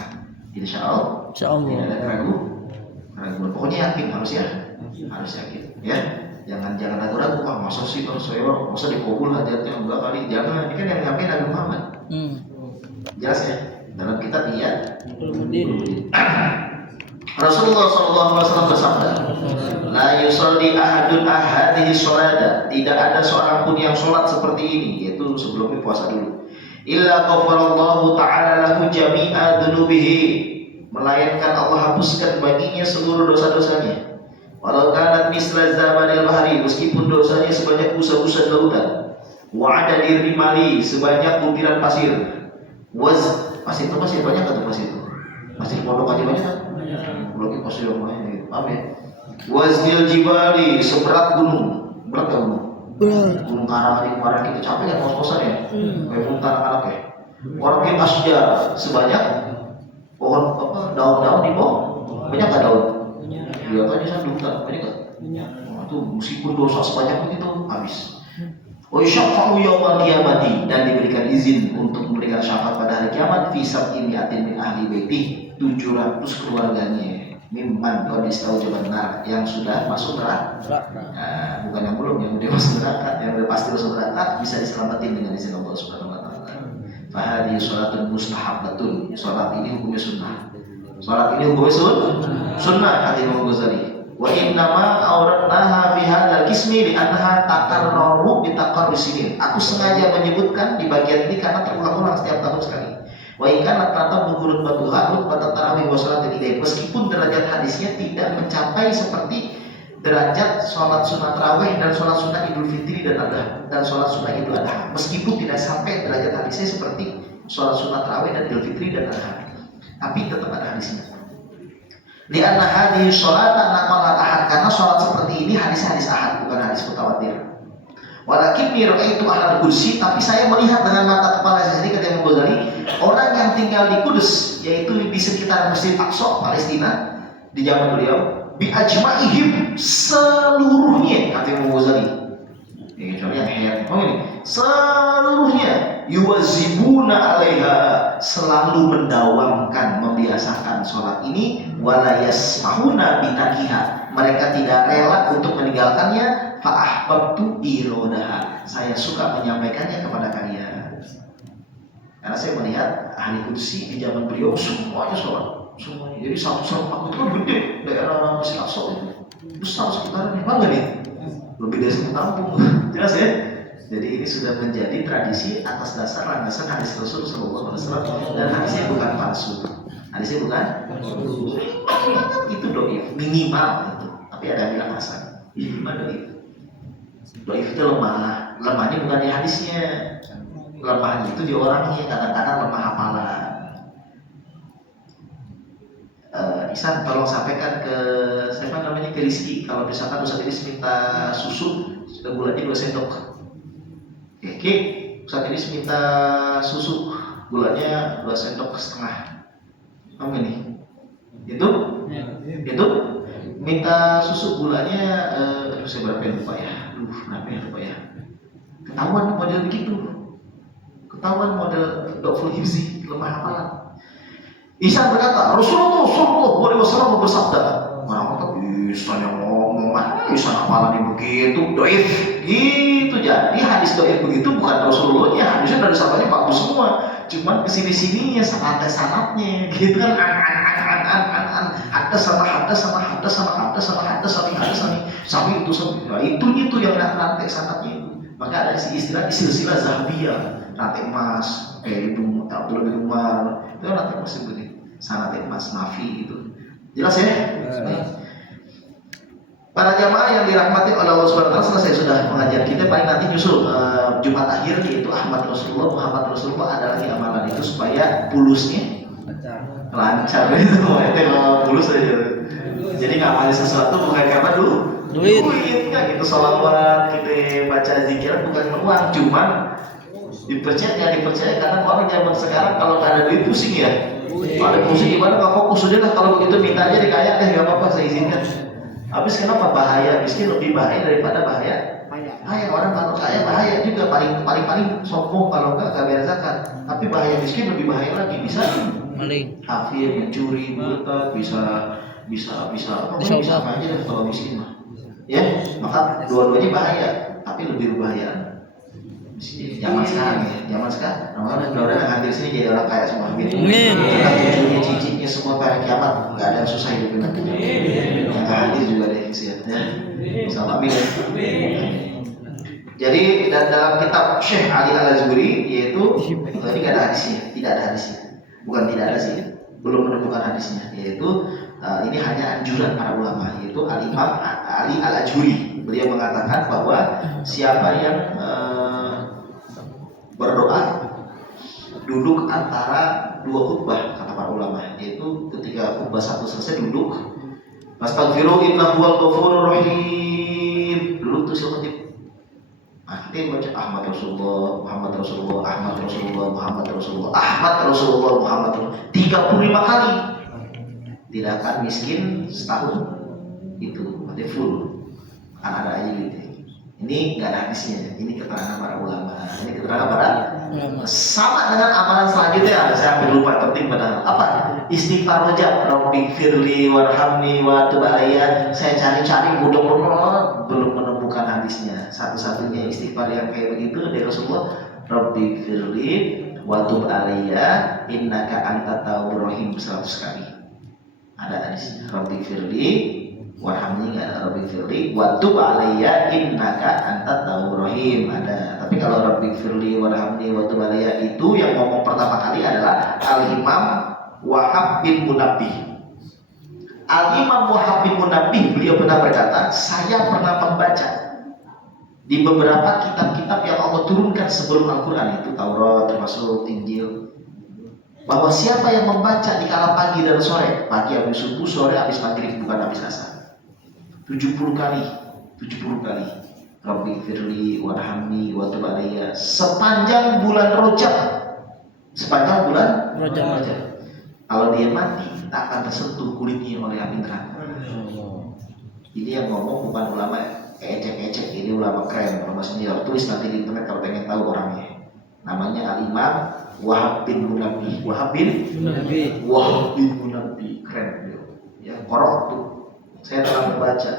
Insyaallah. Tidak ada keraguan. Pokoknya yakin, harus yakin, ya. Jangan ragu-ragu, masa sih terus saya masa dikabul hajatnya enggak kali. Jangan, ini kan yang nyampe Nabi Muhammad. Jelas ya? Dalam kitab dia Rasulullah SAW bersabda, la yusalli ahadun ahadihi sholada, tidak ada seorang pun yang sholat seperti ini, yaitu sebelumnya puasa dulu, illa ghafarallahu ta'ala lahu jami'a dhunubihi, melainkan Allah hapuskan baginya seluruh dosa-dosanya. Walau kanat misla zamanil bahari, meskipun dosanya sebanyak busa-busa lautan, wa adadi rimali, sebanyak butiran pasir. Pasir itu masih banyak atau pasir itu? Pasir pondok aja banyak kan? Lagi pasir yang lain gitu. Paham ya? Waznil jibali, seberat gunung. Berat gak gunung? Gunung Karang aja kemarin kita capek kan kos-kosan ya? Kayak gunung anak-anak ya. Warqin asjar, sebanyak pohon daun-daun di bawah. Banyak gak daun? Lihat aja saya duta, banyak gak? Itu meskipun dosa sebanyak itu habis. Wa yashfa'u yawmal qiyamati, dan diberikan izin untuk memberikan syafaat pada hari kiamat fi sab'imi'atin min ahli baiti, 700 keluarganya mimman qad istaujaban nar, yang sudah masuk neraka. Nah, bukan yang belum, yang udah masuk neraka, yang udah pasti masuk neraka bisa diselamatin dengan izin Allah Subhanahu wa taala. Fa hadhihi shalatun mustahabbatun, salat ini hukumnya sunnah. Sunnah kata Imam Ghazali. Wa innama awratnaha fi hadzal qismi li annaha takarraru bi taqarrusinin. Aku sengaja menyebutkan di bagian ini karena terulang-ulang setiap tahun sekali. Wa in kana tata menurut batuha pada tarawih wa salatul idain, meskipun derajat hadisnya tidak mencapai seperti derajat sholat sunat tarawih dan sholat sunat Idul Fitri dan sholat sunat Idul Adha, meskipun tidak sampai derajat hadisnya seperti sholat sunat tarawih dan Idul Fitri dan Adha, tapi tetap ada hadisnya. Lianna hadhihi sholata naqalat ahad, karena sholat seperti ini hadis ahad, bukan hadis mutawatir. Walakinni ra'aitu ahlal kursi, tapi saya melihat dengan mata kepala saya sendiri, kata Imam Ghazali, orang yang tinggal di Kudus, yaitu di sekitar Masjid Aqsa Palestina di zaman beliau, bi ajma'ihim, seluruhnya, kata Imam Ghazali. Ini yang heran, seluruhnya yuwazibuna alaiha, selalu mendawamkan, membiasakan sholat ini, wala yasmahuna bitakiha, mereka tidak rela untuk meninggalkannya. Fa ahbabtu irodaha, saya suka menyampaikannya kepada kalian, karena saya melihat ahli Qudsi di zaman beliau semuanya sholat, semuanya. Jadi satu serempak itu kan gede, daerah Masjid Aqsa itu besar sekitarnya, bangga nih, lebih dari satu kampung, jelas ya. Jadi ini sudah menjadi tradisi atas dasar landasan hadis Rasul Sallallahu Alaihi Wasallam, dan hadisnya bukan palsu, hadisnya bukan itu doif minimal itu, tapi ada yang bilang hasan, minimal doif. Doif itu lemahnya bukan di hadisnya, lemahnya itu di orangnya, kadang-kadang lemah hafalan. Isan tolong sampaikan ke siapa namanya, ke Rizky, kalau misalkan Ustaz Idris minta susu gulanya 2 sendok. Oke, Ustaz Idris minta susu gulanya 2 sendok setengah. Apa ini? Itu minta susu gulanya saya berapa ya lupa ya. Lupa ya. Ketahuan model begitu. Ketahuan model Doful Hifzi, lemah hafalan. Ihsan berkata, Rasulullah SAW bersabda, mana kata Ihsan yang ngomong, Ihsan hafalannya begitu, doif, gitu. Jadi hadis doif begitu bukan Rasulullahnya, hadisnya dari sahabatnya bagus semua, cuman kesini-sininya sanatnya, gitu kan, sampai itu yang rantai sanatnya. Maka ada istilah zahabiyah, rantai emas, kayak Ibnu Abdullah bin Umar, itu rantai emas seperti sanat emas nafi gitu. Jelas ya? Para jamaah yang dirahmati oleh Allah Subhanahu wa taala, selesai sudah pengajian kita, paling nanti nyusul Jumat akhir, yaitu Ahmad Rasulullah, Muhammad Rasulullah, ada lagi amalan itu supaya pulusnya lancar itu, pulus aja. Jadi ngamalin sesuatu bukan karena duit kan gitu, sholawat, kita baca zikir bukan uang, cuman dipercaya karena orang zaman sekarang kalau nggak ada duit pusing ya. Ada pusing gimana, nggak fokus aja lah, kalau begitu minta aja dikaya nggak apa-apa, saya izinkan. Habis kenapa bahaya? Miskin lebih bahaya daripada bahaya. Orang kalau kaya bahaya juga, paling sombong kalau nggak bayar zakat. Tapi bahaya miskin lebih bahaya lagi, bisa maling, kafir, mencuri, murtad, bisa apa aja deh kalau miskin mah. Ya, maka dua-duanya bahaya, tapi lebih berbahaya zaman sekarang. Mudah-mudahan yang hadir sini jadi orang kaya semua. Karena tujuannya cicitnya semua pada kiamat, nggak ada yang susah hidup nanti. Yang nggak hadir juga deh ya. Sama amin. Jadi dalam kitab Syekh Ali Al-Azhuri, yaitu ini nggak ada hadisnya, tidak ada hadisnya. Bukan tidak ada sih, belum menemukan hadisnya. Yaitu ini hanya anjuran para ulama, yaitu Al-Imam Ali Al-Azhuri. Beliau mengatakan bahwa siapa yang berdoa duduk antara 2 khutbah, kata para ulama, yaitu ketika khutbah 1 selesai duduk, astaghfiru innahu huwal ghafurur rahim, duduk tuh seperti kita baca Ahmad Rasulullah, Muhammad Rasulullah, Ahmad Rasulullah, Muhammad Rasulullah, Ahmad Rasulullah, Muhammad Rasulullah 35 kali, tidak akan miskin setahun. Itu berarti full, akan ada aja gitu. Ini nggak ada hadisnya, ini keterangan para ulama. Ini keterangan para ulama. Sama dengan amalan selanjutnya, saya ambil lupa, penting padahal. Apa? Istighfar rojak, Rabbi firli warhamni wa tub alayya. Saya cari-cari, mudah-mudahan belum menemukan hadisnya. Satu-satunya istighfar yang kayak begitu dari Rasulullah, Rabbi firli wa tub alayya innaka antat tawwabur rahim 100 kali. Ada hadisnya, Rabbi firli warhamni, nggak ada Rabbi firli wa tub alayya innaka antat tawwabur rahim, ada. Tapi kalau Rabbi firli warhamni wa tub alayya itu yang ngomong pertama kali adalah Al-Imam Wahab bin Munabbih. Al-Imam Wahab bin Munabbih, beliau pernah berkata, saya pernah membaca di beberapa kitab-kitab yang Allah turunkan sebelum Al-Quran, itu Taurat termasuk Injil, bahwa siapa yang membaca di kala pagi dan sore, pagi habis subuh, sore habis maghrib, bukan habis asar, 70 kali Rabbi firli warhamni wa tub alayya, sepanjang bulan Rajab. Kalau dia mati, tak akan tersentuh kulitnya oleh api neraka. Ini yang ngomong bukan ulama ecek-ecek, ini ulama keren, ulama senior. Tulis nanti di internet kalau pengen tahu orangnya. Namanya Al-Imam Wahab bin Munabbih. Wahab bin Munabbih, keren beliau. Ya, korok tuh. Saya telah membaca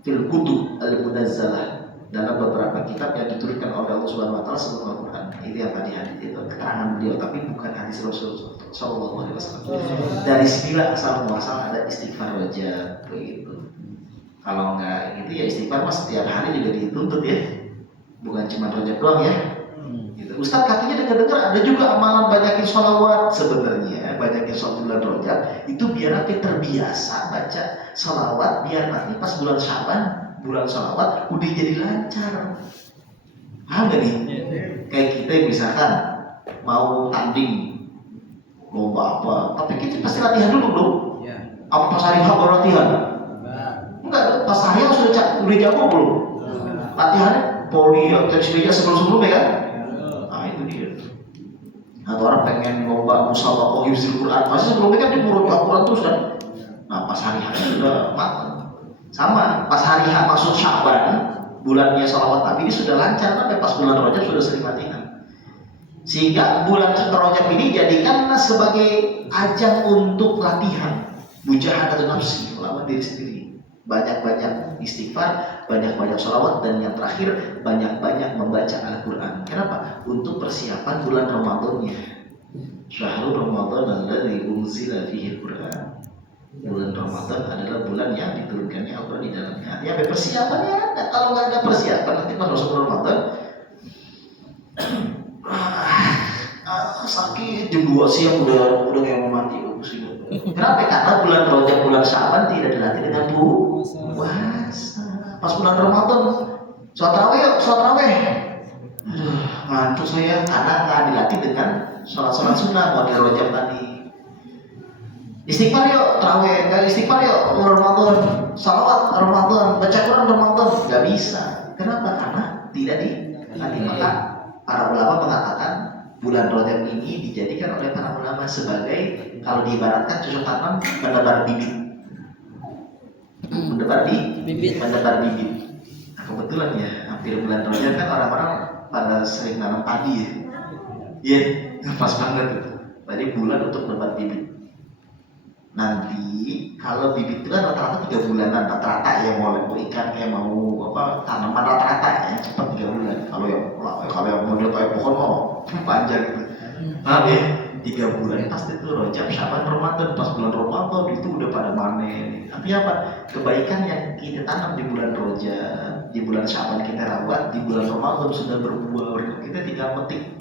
fil kutub al-munazzalah, dalam beberapa kitab yang diturunkan oleh Allah Subhanahu wa taala sebelum Al-Qur'an. Itu yang tadi hadis itu keterangan beliau, tapi bukan hadis Rasul sallallahu alaihi wasallam. Dari sinilah asal muasal ada istighfar wajah begitu. Kalau enggak gitu ya istighfar mas setiap hari juga dituntut ya. Bukan cuma rojak doang ya. Gitu. Ustaz katanya dengar-dengar ada juga amalan banyakin sholawat. Sebenarnya banyakin sholat bulan rojak itu biar nanti terbiasa baca sholawat, biar nanti pas bulan Syaban, bulan sholawat udah jadi lancar. Paham gak nih? Kayak kita misalkan mau tanding lomba apa, tapi kita pasti latihan dulu dong. Apa pas hari H baru latihan? Enggak, pas hari H udah jago belum? Latihannya poli atau tenis meja sebelum-sebelumnya kan? Nah itu dia. Atau orang pengen lomba musabaqah hifdzil Quran, pasti sebelumnya kan dia murid Al-Quran terus kan? Nah pas hari H sudah matang. Sama, pas hari H masuk Sya'ban, bulannya sholawat Nabi ini sudah lancar, sampai pas bulan Rajab sudah sering latihan. Sehingga bulan Rajab ini jadikanlah sebagai ajang untuk latihan mujahadah nafsi, melawan diri sendiri. Banyak-banyak istighfar, banyak-banyak sholawat, dan yang terakhir banyak-banyak membaca Al-Quran. Kenapa? Untuk persiapan bulan Ramadannya. Syahrul Ramadan alladzi unzila fihi Al-Quran. Bulan Ramadan adalah bulan yang diturunkannya Al-Quran di dalamnya. Artinya apa persiapannya ada. Kalau nggak ada persiapan nanti pas masuk Ramadan sakit jam 2 siang udah kayak mau mati. Kenapa? Karena bulan Rajab, bulan Sya'ban tidak dilatih dengan puasa. Pas bulan Ramadan sholat tarawih yuk, sholat tarawih. Ngantuk saya karena nggak dilatih dengan sholat sunnah mau di Rajab tadi. Istighfar yuk, tarawih, nggak istighfar yuk, Ramadan, salawat Ramadan, baca Quran Ramadan, nggak bisa. Kenapa? Karena tidak dilatih. Maka para ulama mengatakan bulan Rajab ini dijadikan oleh para ulama sebagai, kalau diibaratkan cocok tanam menebar bibit. Menebar bibit. Nah, kebetulan ya, hampir bulan Rajab kan orang-orang pada sering nanam padi ya. Iya, pas banget itu. Tadi bulan untuk menebar bibit. Nanti kalau bibit itu kan rata-rata 3 bulanan rata-rata ya, mau ikan kayak mau apa tanaman rata-rata ya cepat 3 bulan. Kalau yang model kayak pohon mau panjang gitu. Nah ya 3 bulan pasti itu Rajab, Sya'ban, Ramadan. Pas bulan Ramadan itu udah pada panen. Tapi apa? Kebaikan yang kita tanam di bulan Rajab, di bulan Sya'ban kita rawat, di bulan Ramadan sudah berbuah. Kita tinggal petik.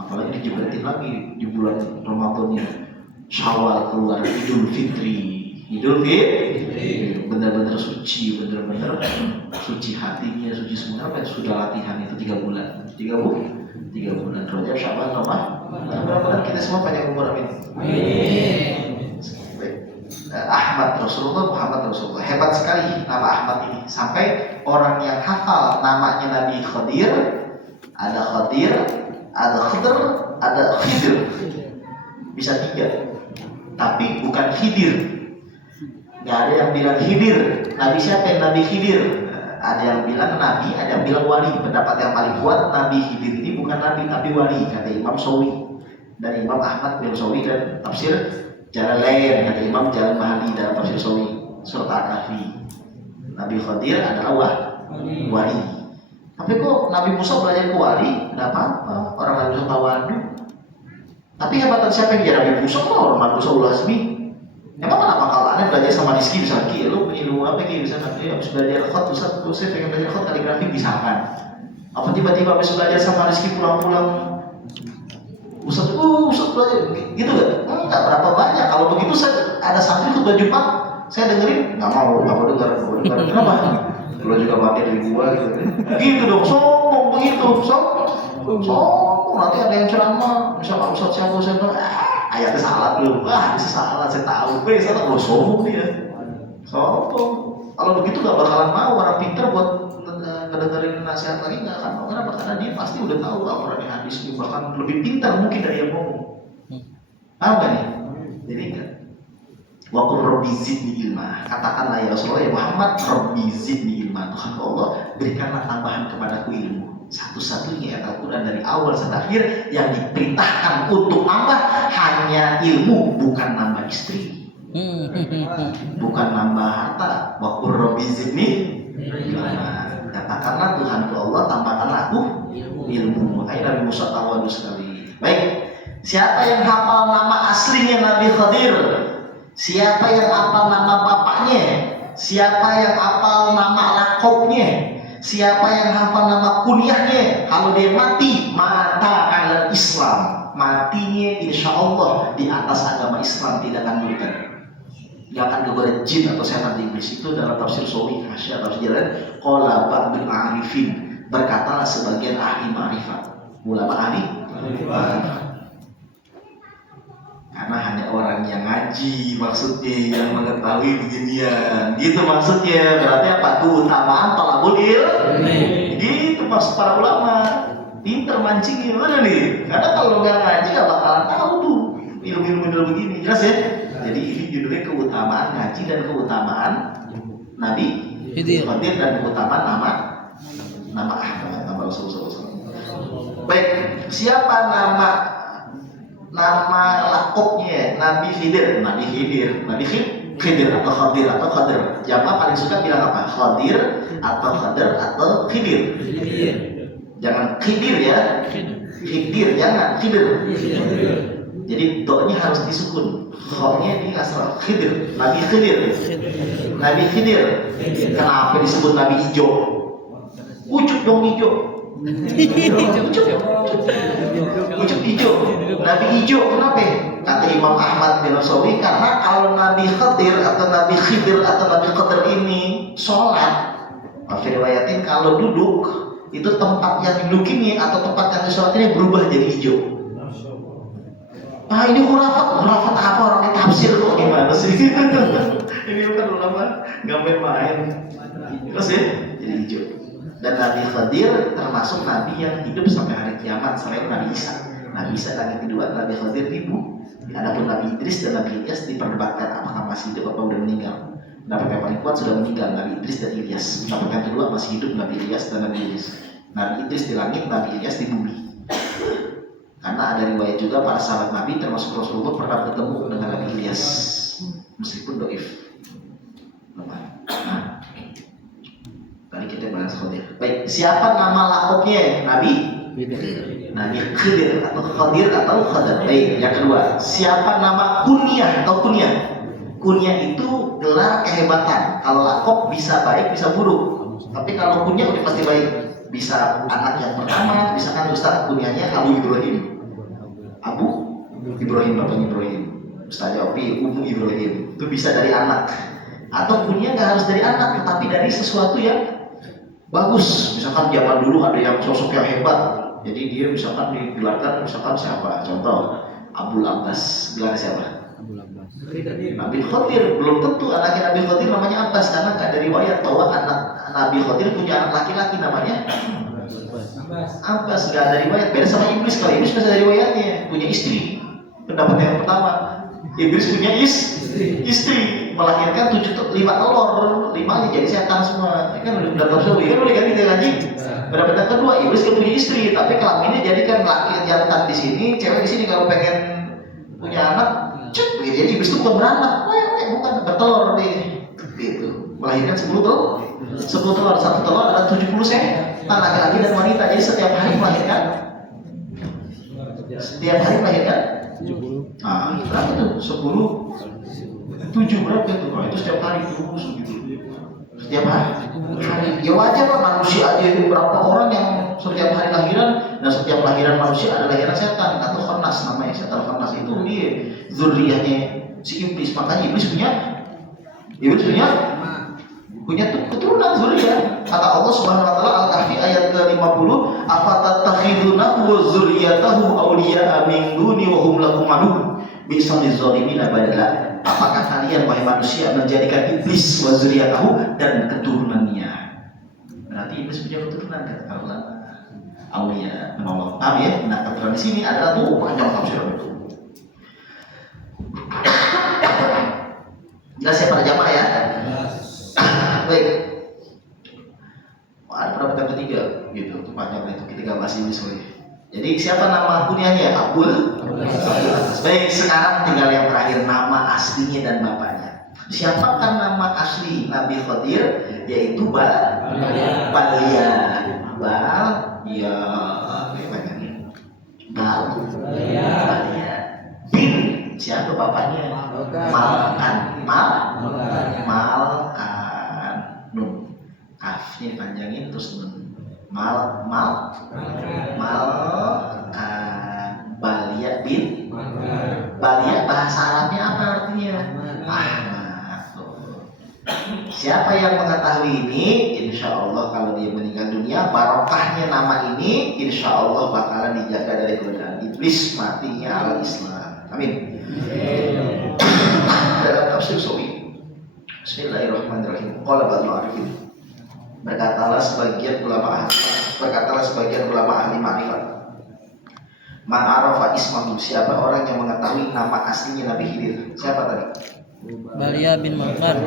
Apalagi dijebretin lagi di bulan Ramadannya. Syawal keluar, Idul Fitri, benar-benar suci, benar-benar suci hatinya, suci semua. Apa yang sudah latihan itu 3 bulan, 3 bulan. Rajab, Sya'ban, Ramadan. Mudah-mudahan kita semua panjang umur, amin. Ahmad Rasulullah, Muhammad Rasulullah, hebat sekali nama Ahmad ini. Sampai orang yang hafal namanya Nabi Khadir, ada Khadir, ada Khidr, ada Khidir, bisa 3. Tapi bukan Khidir. Nggak ada yang bilang Khidir. Nabi siapa yang Nabi Khidir? Ada yang bilang Nabi, ada yang bilang wali. Pendapat yang paling kuat Nabi Khidir ini bukan Nabi tapi wali, kata Imam Sawi dan Imam Ahmad bin Sawi dan tafsir Jalalain, kata Imam Jalal Mahali dalam tafsir Sawi surat Al-Kahfi. Nabi Khidir adalah wali. Tapi kok Nabi Musa belajar ke wali? Nggak apa-apa. Orang Nabi Musa tawadu. Tapi hebatan siapa yang dia Nabi Musa? Orang Nabi Musa ul Azmi. Emang kenapa kalau aneh belajar sama Rizky bisa ki? Lu ilmu apa ki? Bisa nanti habis belajar khot, Ustaz, saya pengen belajar khot kaligrafi bisa kan? Apa tiba-tiba habis belajar sama Rizky pulang-pulang Ustaz belajar gitu kan? Enggak berapa banyak. Kalau begitu saya ada santri khutbah Jumat, saya dengerin nggak mau dengar. Kenapa? Lo juga mati dari gua gitu kan? Gitu dong, sombong begitu, sombong. Nanti ada yang ceramah, misalnya Ustaz siapa ayatnya salah belum? Bisa salah, saya tahu. Salah, lo sombong dia. Sombong. Kalau begitu gak bakalan mau orang pintar buat ngedengerin nasihat lagi, gak akan mau. Kenapa? Karena dia pasti udah tahu Al-Quran yang hadis ini, bahkan lebih pintar mungkin dari yang ngomong. Paham gak nih? Jadi enggak. Wa qur rabbi zidni ilma. Katakanlah ya Rasulullah, ya Muhammad, rabbi zidni ilma. Tuhan Allah, berikanlah tambahan kepadaku ilmu. Satu-satunya Al-Quran dari awal sampai akhir yang diperintahkan untuk nambah hanya ilmu, bukan nambah istri, bukan nambah harta. Wa qur rabbi zidni ilma. Katakanlah Tuhanku Allah, tambahkanlah aku ilmu. Makanya Nabi Musa tawadu sekali. Baik, siapa yang hafal nama aslinya Nabi Khadir? Siapa yang hafal nama bapaknya? Siapa yang hafal nama lakopnya? Siapa yang hafal nama kunyahnya? Kalau dia mati, mata ala Islam, matinya insya Allah di atas agama Islam, tidak akan murtad, tidak akan kepada jin atau setan iblis. Itu dalam tafsir Sawi Hasya tafsir jalan. Qala ba'dul arifin, Berkatalah sebagian ahli ma'rifat, ulama ahli ma'rifat. Karena hanya orang yang ngaji maksudnya yang mengetahui beginian, gitu maksudnya. Berarti apa? Keutamaan talabul ilmi. Gitu maksud para ulama. Pinter mancing gimana nih? Karena kalau nggak ngaji nggak bakalan tahu tuh ilmu-ilmu begini. Jelas ya? Jadi ini judulnya keutamaan ngaji dan keutamaan Nabi Khidir dan keutamaan nama Ahmad, nama Rasulullah SAW. Baik, siapa nama lakopnya Nabi Khidir atau Khadir. Jamaah paling suka bilang apa? Khadir atau Khadir atau Khidir. Jangan Khidir ya. Khidir jangan Khidir. Jadi do-nya harus disukun, kho-nya di kasrah. Khidir, Nabi Khidir. Kenapa disebut Nabi Ijo? Ucup dong Ijo. Ucup Ijo. Nabi Ijo kenapa? Kata Imam Ahmad bin Rasawi, karena kalau Nabi Khidir atau Nabi Khadir ini sholat, riwayatin kalau duduk itu tempat yang diduduki atau tempat yang disolat ini berubah jadi hijau. Ini khurafat apa orang yang tafsir kok gimana sih? Ini bukan ulama nggak main-main. Terus ya, jadi hijau. Dan Nabi Khadir termasuk Nabi yang hidup sampai hari kiamat selain Nabi Isa. Nabi Isa lagi kedua, Nabi Khadir ribu. Adapun Nabi Idris dan Nabi Ilyas diperdebatkan apakah masih hidup atau udah meninggal. Pendapat yang paling kuat sudah meninggal, Nabi Idris dan Ilyas. Pendapat yang kedua masih hidup, Nabi Ilyas dan Nabi Idris. Nabi Idris di langit, Nabi Ilyas di bumi. Karena ada riwayat juga para sahabat Nabi termasuk Rasulullah pernah bertemu dengan Nabi Ilyas, meskipun doif. Nah, tadi kita bahas Khadir. Baik, siapa nama lakopnya? Nabi Khidir atau Khadir atau Khadir. Baik, yang kedua, siapa nama kunyah atau kunyah? Kunyah itu gelar kehebatan. Kalau lakop bisa baik, bisa buruk. Tapi kalau kunyah udah pasti baik. Bisa anak yang pertama, misalkan Ustaz kunyahnya Abu Ibrahim, bapaknya Ibrahim. Ustaz Opi, Ibrahim. Itu bisa dari anak. Atau kunyah nggak harus dari anak, tetapi dari sesuatu yang bagus. Misalkan zaman dulu ada yang sosok yang hebat, jadi dia misalkan digelarkan misalkan siapa? Contoh Abul Abbas, gelar siapa? Nabi Khadir. Belum tentu anaknya Nabi Khadir namanya Abbas, karena nggak ada riwayat bahwa anak Nabi Khadir punya anak laki-laki namanya Abbas. Nggak ada riwayat. Beda sama Iblis. Kalau Iblis masih ada riwayatnya, punya istri. Pendapat yang pertama, Iblis punya istri, melahirkan 5 telur, 5 jadi setan semua. Ini kan udah tahu kan boleh ganti dengan anjing. Pendapat yang kedua, Iblis kan punya istri, tapi kelaminnya jadikan laki jantan di sini, cewek di sini. Kalau pengen punya anak, jadi Iblis itu bukan beranak, bukan bertelur gitu. Melahirkan 10 telur. 10 telur, 1 telur ada 70 setan laki-laki dan wanita. Jadi setiap hari melahirkan 70. Nah, berapa tuh? 10 7 berapa itu? Nah, itu setiap hari terus gitu. Setiap hari. Ya wajar lah, manusia aja berapa orang yang setiap hari lahiran, dan setiap lahiran manusia ada lahiran setan atau khannas namanya. Setan khannas itu dia zuriyahnya si Iblis. Makanya Iblis punya keturunan zuriyah. Kata Allah Subhanahu wa taala Al-Kahfi ayat ke-50, afatattakhidunahu wa zurriyatahu awliya'a min duni wa hum lakum adu bi'sal lizzalimin badala. Apakah kalian wahai manusia menjadikan iblis wa zurriyatahu dan keturunannya? Berarti iblis punya keturunan, kata Allah. Aulia menolong. Paham ya? Nah, keturunan di sini adalah tuh banyak tafsiran itu. Jelas ya para jamaah ya? Baik. Ada pendapat yang ketiga, gitu. Itu panjang itu kita bahas ini sorry. Jadi siapa nama kunyahnya? Abul. Baik, sekarang tinggal yang terakhir, nama aslinya dan bapaknya. Siapakah nama asli Nabi Khadir? Yaitu Balia. Bin. Siapa bapaknya? Malkan. Nun. Kafnya panjangin terus nun. Balia bin. Balia bahasa Arabnya apa artinya? Ahmad. siapa yang mengetahui ini, insya Allah kalau dia meninggal dunia, barokahnya nama ini, insya Allah bakalan dijaga dari godaan iblis, matinya ala Islam. Amin. Dalam tafsir Sawi, Bismillahirrahmanirrahim. Qala ba'du arifin. Berkatalah sebagian ulama ahli ma'rifat. Man arafa ismahu, siapa orang yang mengetahui nama aslinya Nabi Khidir? Siapa tadi? Balia bin Mangkar.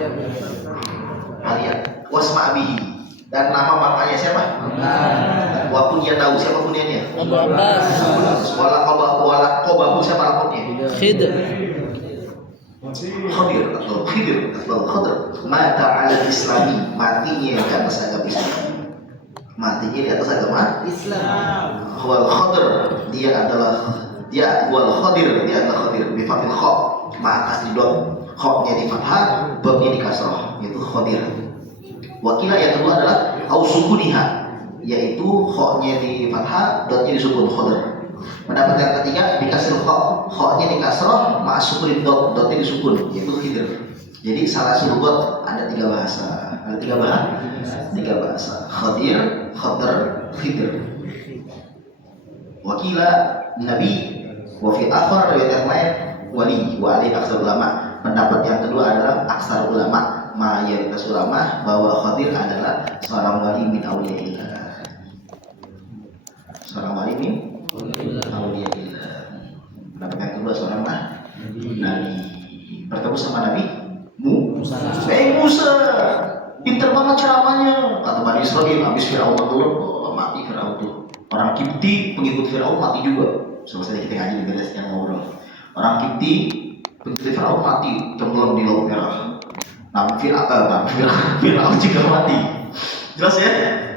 Balia. Wasma abihi, dan nama bapaknya siapa? Wa kunyatahu, siapa kunyanya? Abu Abbas. Wala qabahu, siapa laqabnya? Khidr. Khidir atau Khadr. Mata ala islami, matinya di atas agama Islam. Matinya di atas agama Islam. Wal Khadr, dia adalah Khadir bi fathil kha, ma asli dot, kha-nya di fathah, dotnya di kasrah, yaitu Khadir. Wakila yang kedua adalah ausukuniha, yaitu kha-nya di fathah, dotnya di sukun, Khadir. Pendapat yang ketiga dikasih kha-nya di kasrah, ma sukunin dotnya di sukun, yaitu Khidir. Jadi salah satu got ada tiga bahasa. Tiga bahasa. Khadir, Khadr, Khidir. Wakila Nabi wa fi akhar riwayat yang lain wali wa alaihi aksar ulama. Pendapat yang kedua adalah aksar ulama, mayoritas ulama, bahwa Khadir adalah seorang wali min auliyaillah. Seorang wali min auliyaillah. Pendapat yang kedua seorang nabi. Bertemu sama Nabi Musa. Pinter banget ceramahnya. Kata Bani Israil, habis Firaun dulu mati Firaun tuh. Orang Kipti pengikut Firaun mati juga. Selesai kita ngaji di beres yang ngobrol. Orang Kipti pengikut Firaun mati tenggelam di Laut Merah. Firaun juga mati. Jelas ya?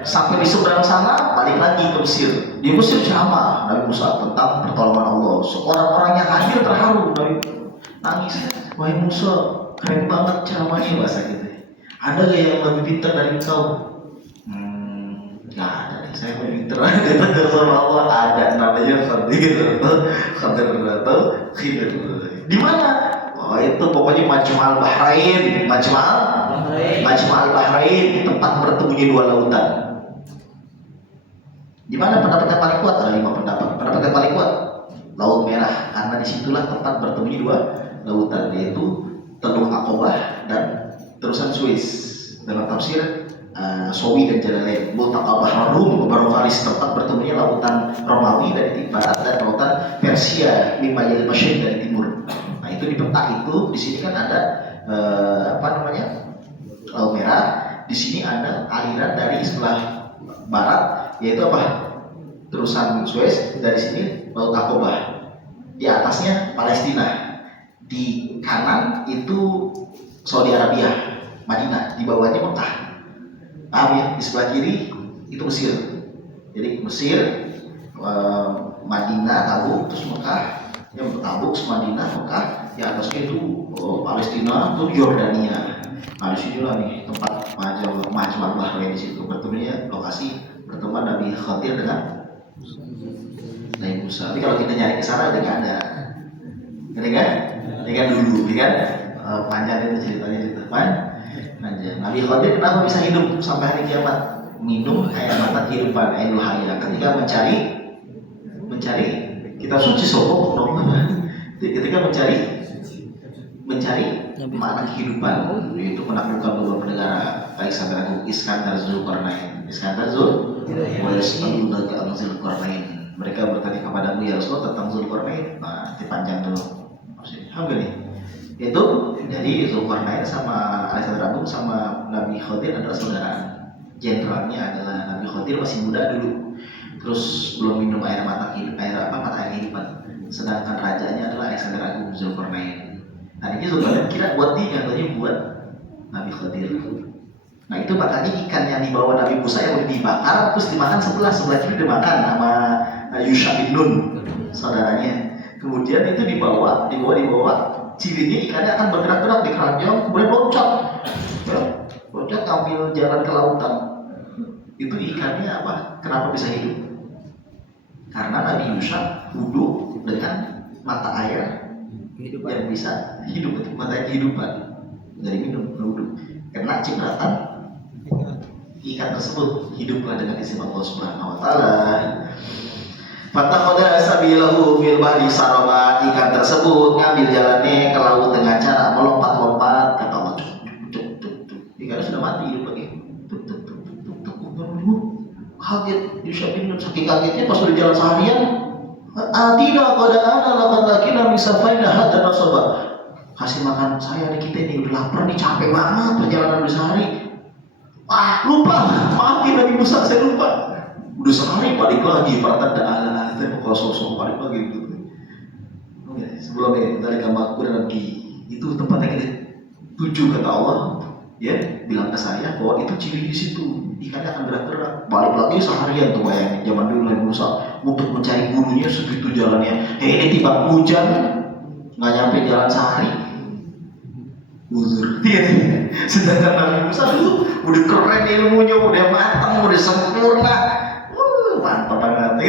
Sampai di seberang sana balik lagi ke Mesir. Di Mesir ceramah Nabi Musa tentang pertolongan Allah. Orang-orang yang hadir terharu. Nabi nangis. Wahai Musa, keren banget ceramahnya, bahasa gitu. Ada gak yang lebih pintar dari engkau? Nggak ada. Saya lebih pintar. Ditegur sama Allah. Ada namanya Khadir atau Khidir. Di mana? Oh itu pokoknya Majma' al-Bahrain. Majma' al-Bahrain, tempat bertemunya dua lautan. Di mana pendapat yang paling kuat? Ada 5 pendapat. Pendapat yang paling kuat Laut Merah, karena disitulah tempat bertemunya dua lautan, yaitu Teluk Aqabah dan terusan Suez. Dalam tafsir Sawi dan Jalalain, Multaqa Bahr Rum, Bahr Faris, tempat bertemunya lautan Romawi dari barat dan lautan Persia, Mimayil Masyid dari timur. Nah itu di peta itu, di sini kan ada Laut Merah. Di sini ada aliran dari sebelah barat, yaitu terusan Suez. Dari sini Laut Aqabah. Di atasnya Palestina. Di kanan itu Saudi Arabia, Madinah. Di bawahnya Mekah. Di sebelah kiri itu Mesir. Jadi Mesir, Madinah, Tabuk, terus Mekah. Yang Tabuk, Madinah, Mekah. Di atasnya itu Palestina, itu Yordania. Nah di sinilah nih tempat Majma' Bahrain, di situ bertemunya lokasi pertemuan Nabi Khadir dengan Nabi Musa. Tapi kalau kita nyari ke sana udah nggak ada. Ini kan dulu, kan panjang itu ceritanya di depan. Nabi Khadir kenapa bisa hidup sampai hari kiamat? Minum air mata kehidupan, air hayat. Ketika mencari kitab suci sopo, ketika mencari makna kehidupan, yaitu menaklukkan beberapa negara, Kaisar Agung Iskandar Zulkarnain. Mereka bertanya kepadamu ya Rasulullah tentang Zulkarnain. Nah, dipanjang dulu. Alhamdulillah. Itu jadi Zulkarnain sama Alexander Agung sama Nabi Khadir adalah saudara. Jenderalnya adalah Nabi Khadir masih muda dulu. Terus belum minum air mata kehidupan. Sedangkan rajanya adalah Alexander Agung Zulkarnain. Nah ini Zulkarnain kira buat dia, katanya buat Nabi Khadir. Nah itu makanya ikan yang dibawa Nabi Musa yang udah dibakar terus dimakan sebelah kiri dimakan sama Yusha bin Nun, saudaranya. Kemudian itu dibawa cirinya ikannya akan bergerak-gerak di keranjang, kemudian loncat ambil jalan ke lautan. Itu ikannya kenapa bisa hidup? Karena Nabi Yusha wudhu dengan mata air yang bisa hidup, mata kehidupan dari minum wudhu. kena cipratan ikat tersebut, hiduplah dengan izin Allah Subhanahu wa taala. Fattakhadha sabilahu fil bahri saraba, ikan tersebut ngambil jalannya ke laut dengan cara melompat-lompat, kata Allah. Ikan sudah mati hidup lagi. Kaget, Yusyabin saking kagetnya pas udah jalan seharian. Tidak pada ana lakan laki nabi safaina hatta nasaba. Kasih makan saya nih, kita ini udah lapar nih, capek banget perjalanan udah sehari. Wah, lupa, maafin Nabi Musa, saya lupa. Udah sehari balik lagi, pada ada kalau sosok balik lagi gitu. Oke, sebelumnya dari gambar dan di itu tempatnya kita tuju kata Allah, ya bilang ke saya bahwa itu ciri di situ, ikannya akan gerak-gerak. Balik lagi seharian tuh bayangin, zaman dulu Nabi Musa untuk mencari gurunya segitu jalannya. Ini tiba hujan, nggak nyampe jalan sehari, uzur. Sedangkan Nabi Musa dulu udah keren ilmunya, udah matang, udah sempurna, mantap banget.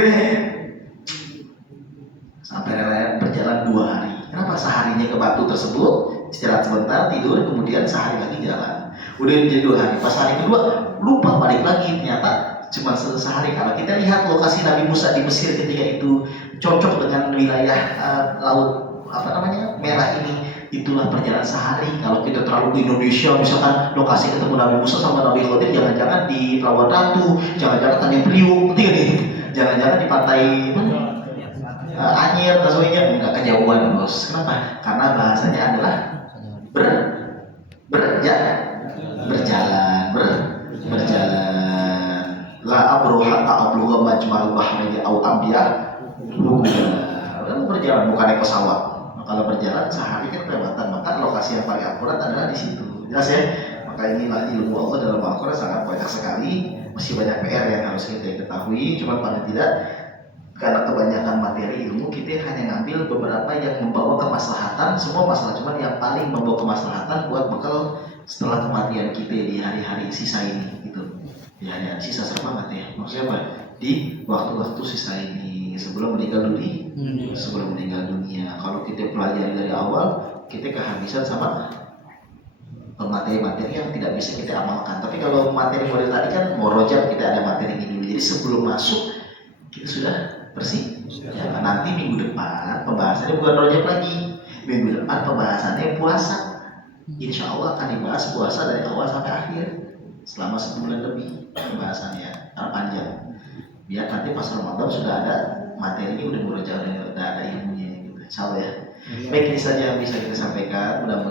Sampai berjalan 2 hari. Kenapa? Seharinya ke batu tersebut, istirahat sebentar, tidur, kemudian sehari lagi jalan. Udah jadi 2 hari. Pas hari kedua lupa, balik lagi. Ternyata cuma sehari. Kalau kita lihat lokasi Nabi Musa di Mesir ketika itu cocok dengan wilayah laut merah ini, itulah perjalanan sehari. Kalau kita terlalu ke Indonesia, misalkan lokasi ketemu Nabi Musa sama Nabi Khidir, jangan-jangan di Pelabuhan Ratu, jangan-jangan Tanjung Priok, jangan-jangan di pantai Anyer, dan sebagainya, nggak kejauhan bos. Kenapa? Karena bahasanya adalah berjalan. La abruha ta'abluha majmal bahraini au ambiya. Berjalan, bukan naik pesawat. Kalau berjalan sehari kan kelewatan, maka lokasi yang paling akurat adalah di situ. Jelas ya? Maka inilah ilmu Allah dalam Al-Quran sangat banyak sekali. Masih banyak PR yang harus kita ketahui. Cuma paling tidak, karena kebanyakan materi ilmu, kita hanya ngambil beberapa yang membawa kemaslahatan. Semua masalah, cuma yang paling membawa kemaslahatan buat bekal setelah kematian kita di hari-hari sisa ini gitu. Di hari-hari sisa serem banget ya. Maksudnya apa? Di waktu-waktu sisa ini sebelum meninggal dunia. Kalau kita pelajari dari awal, kita kehabisan sama materi-materi yang tidak bisa kita amalkan. Tapi kalau materi model tadi kan morojab, kita ada materi ini dulu. Jadi sebelum masuk kita sudah bersih. Ya, nanti minggu depan pembahasannya bukan rojab lagi. Minggu depan pembahasannya puasa. Insya Allah akan dibahas puasa dari awal sampai akhir selama sebulan lebih pembahasannya, panjang. Biar nanti pas Ramadan sudah ada materinya, udah ada ilmunya gitu. Insya Allah ya. Baik, ini saja yang bisa kita sampaikan. Mudah-mudahan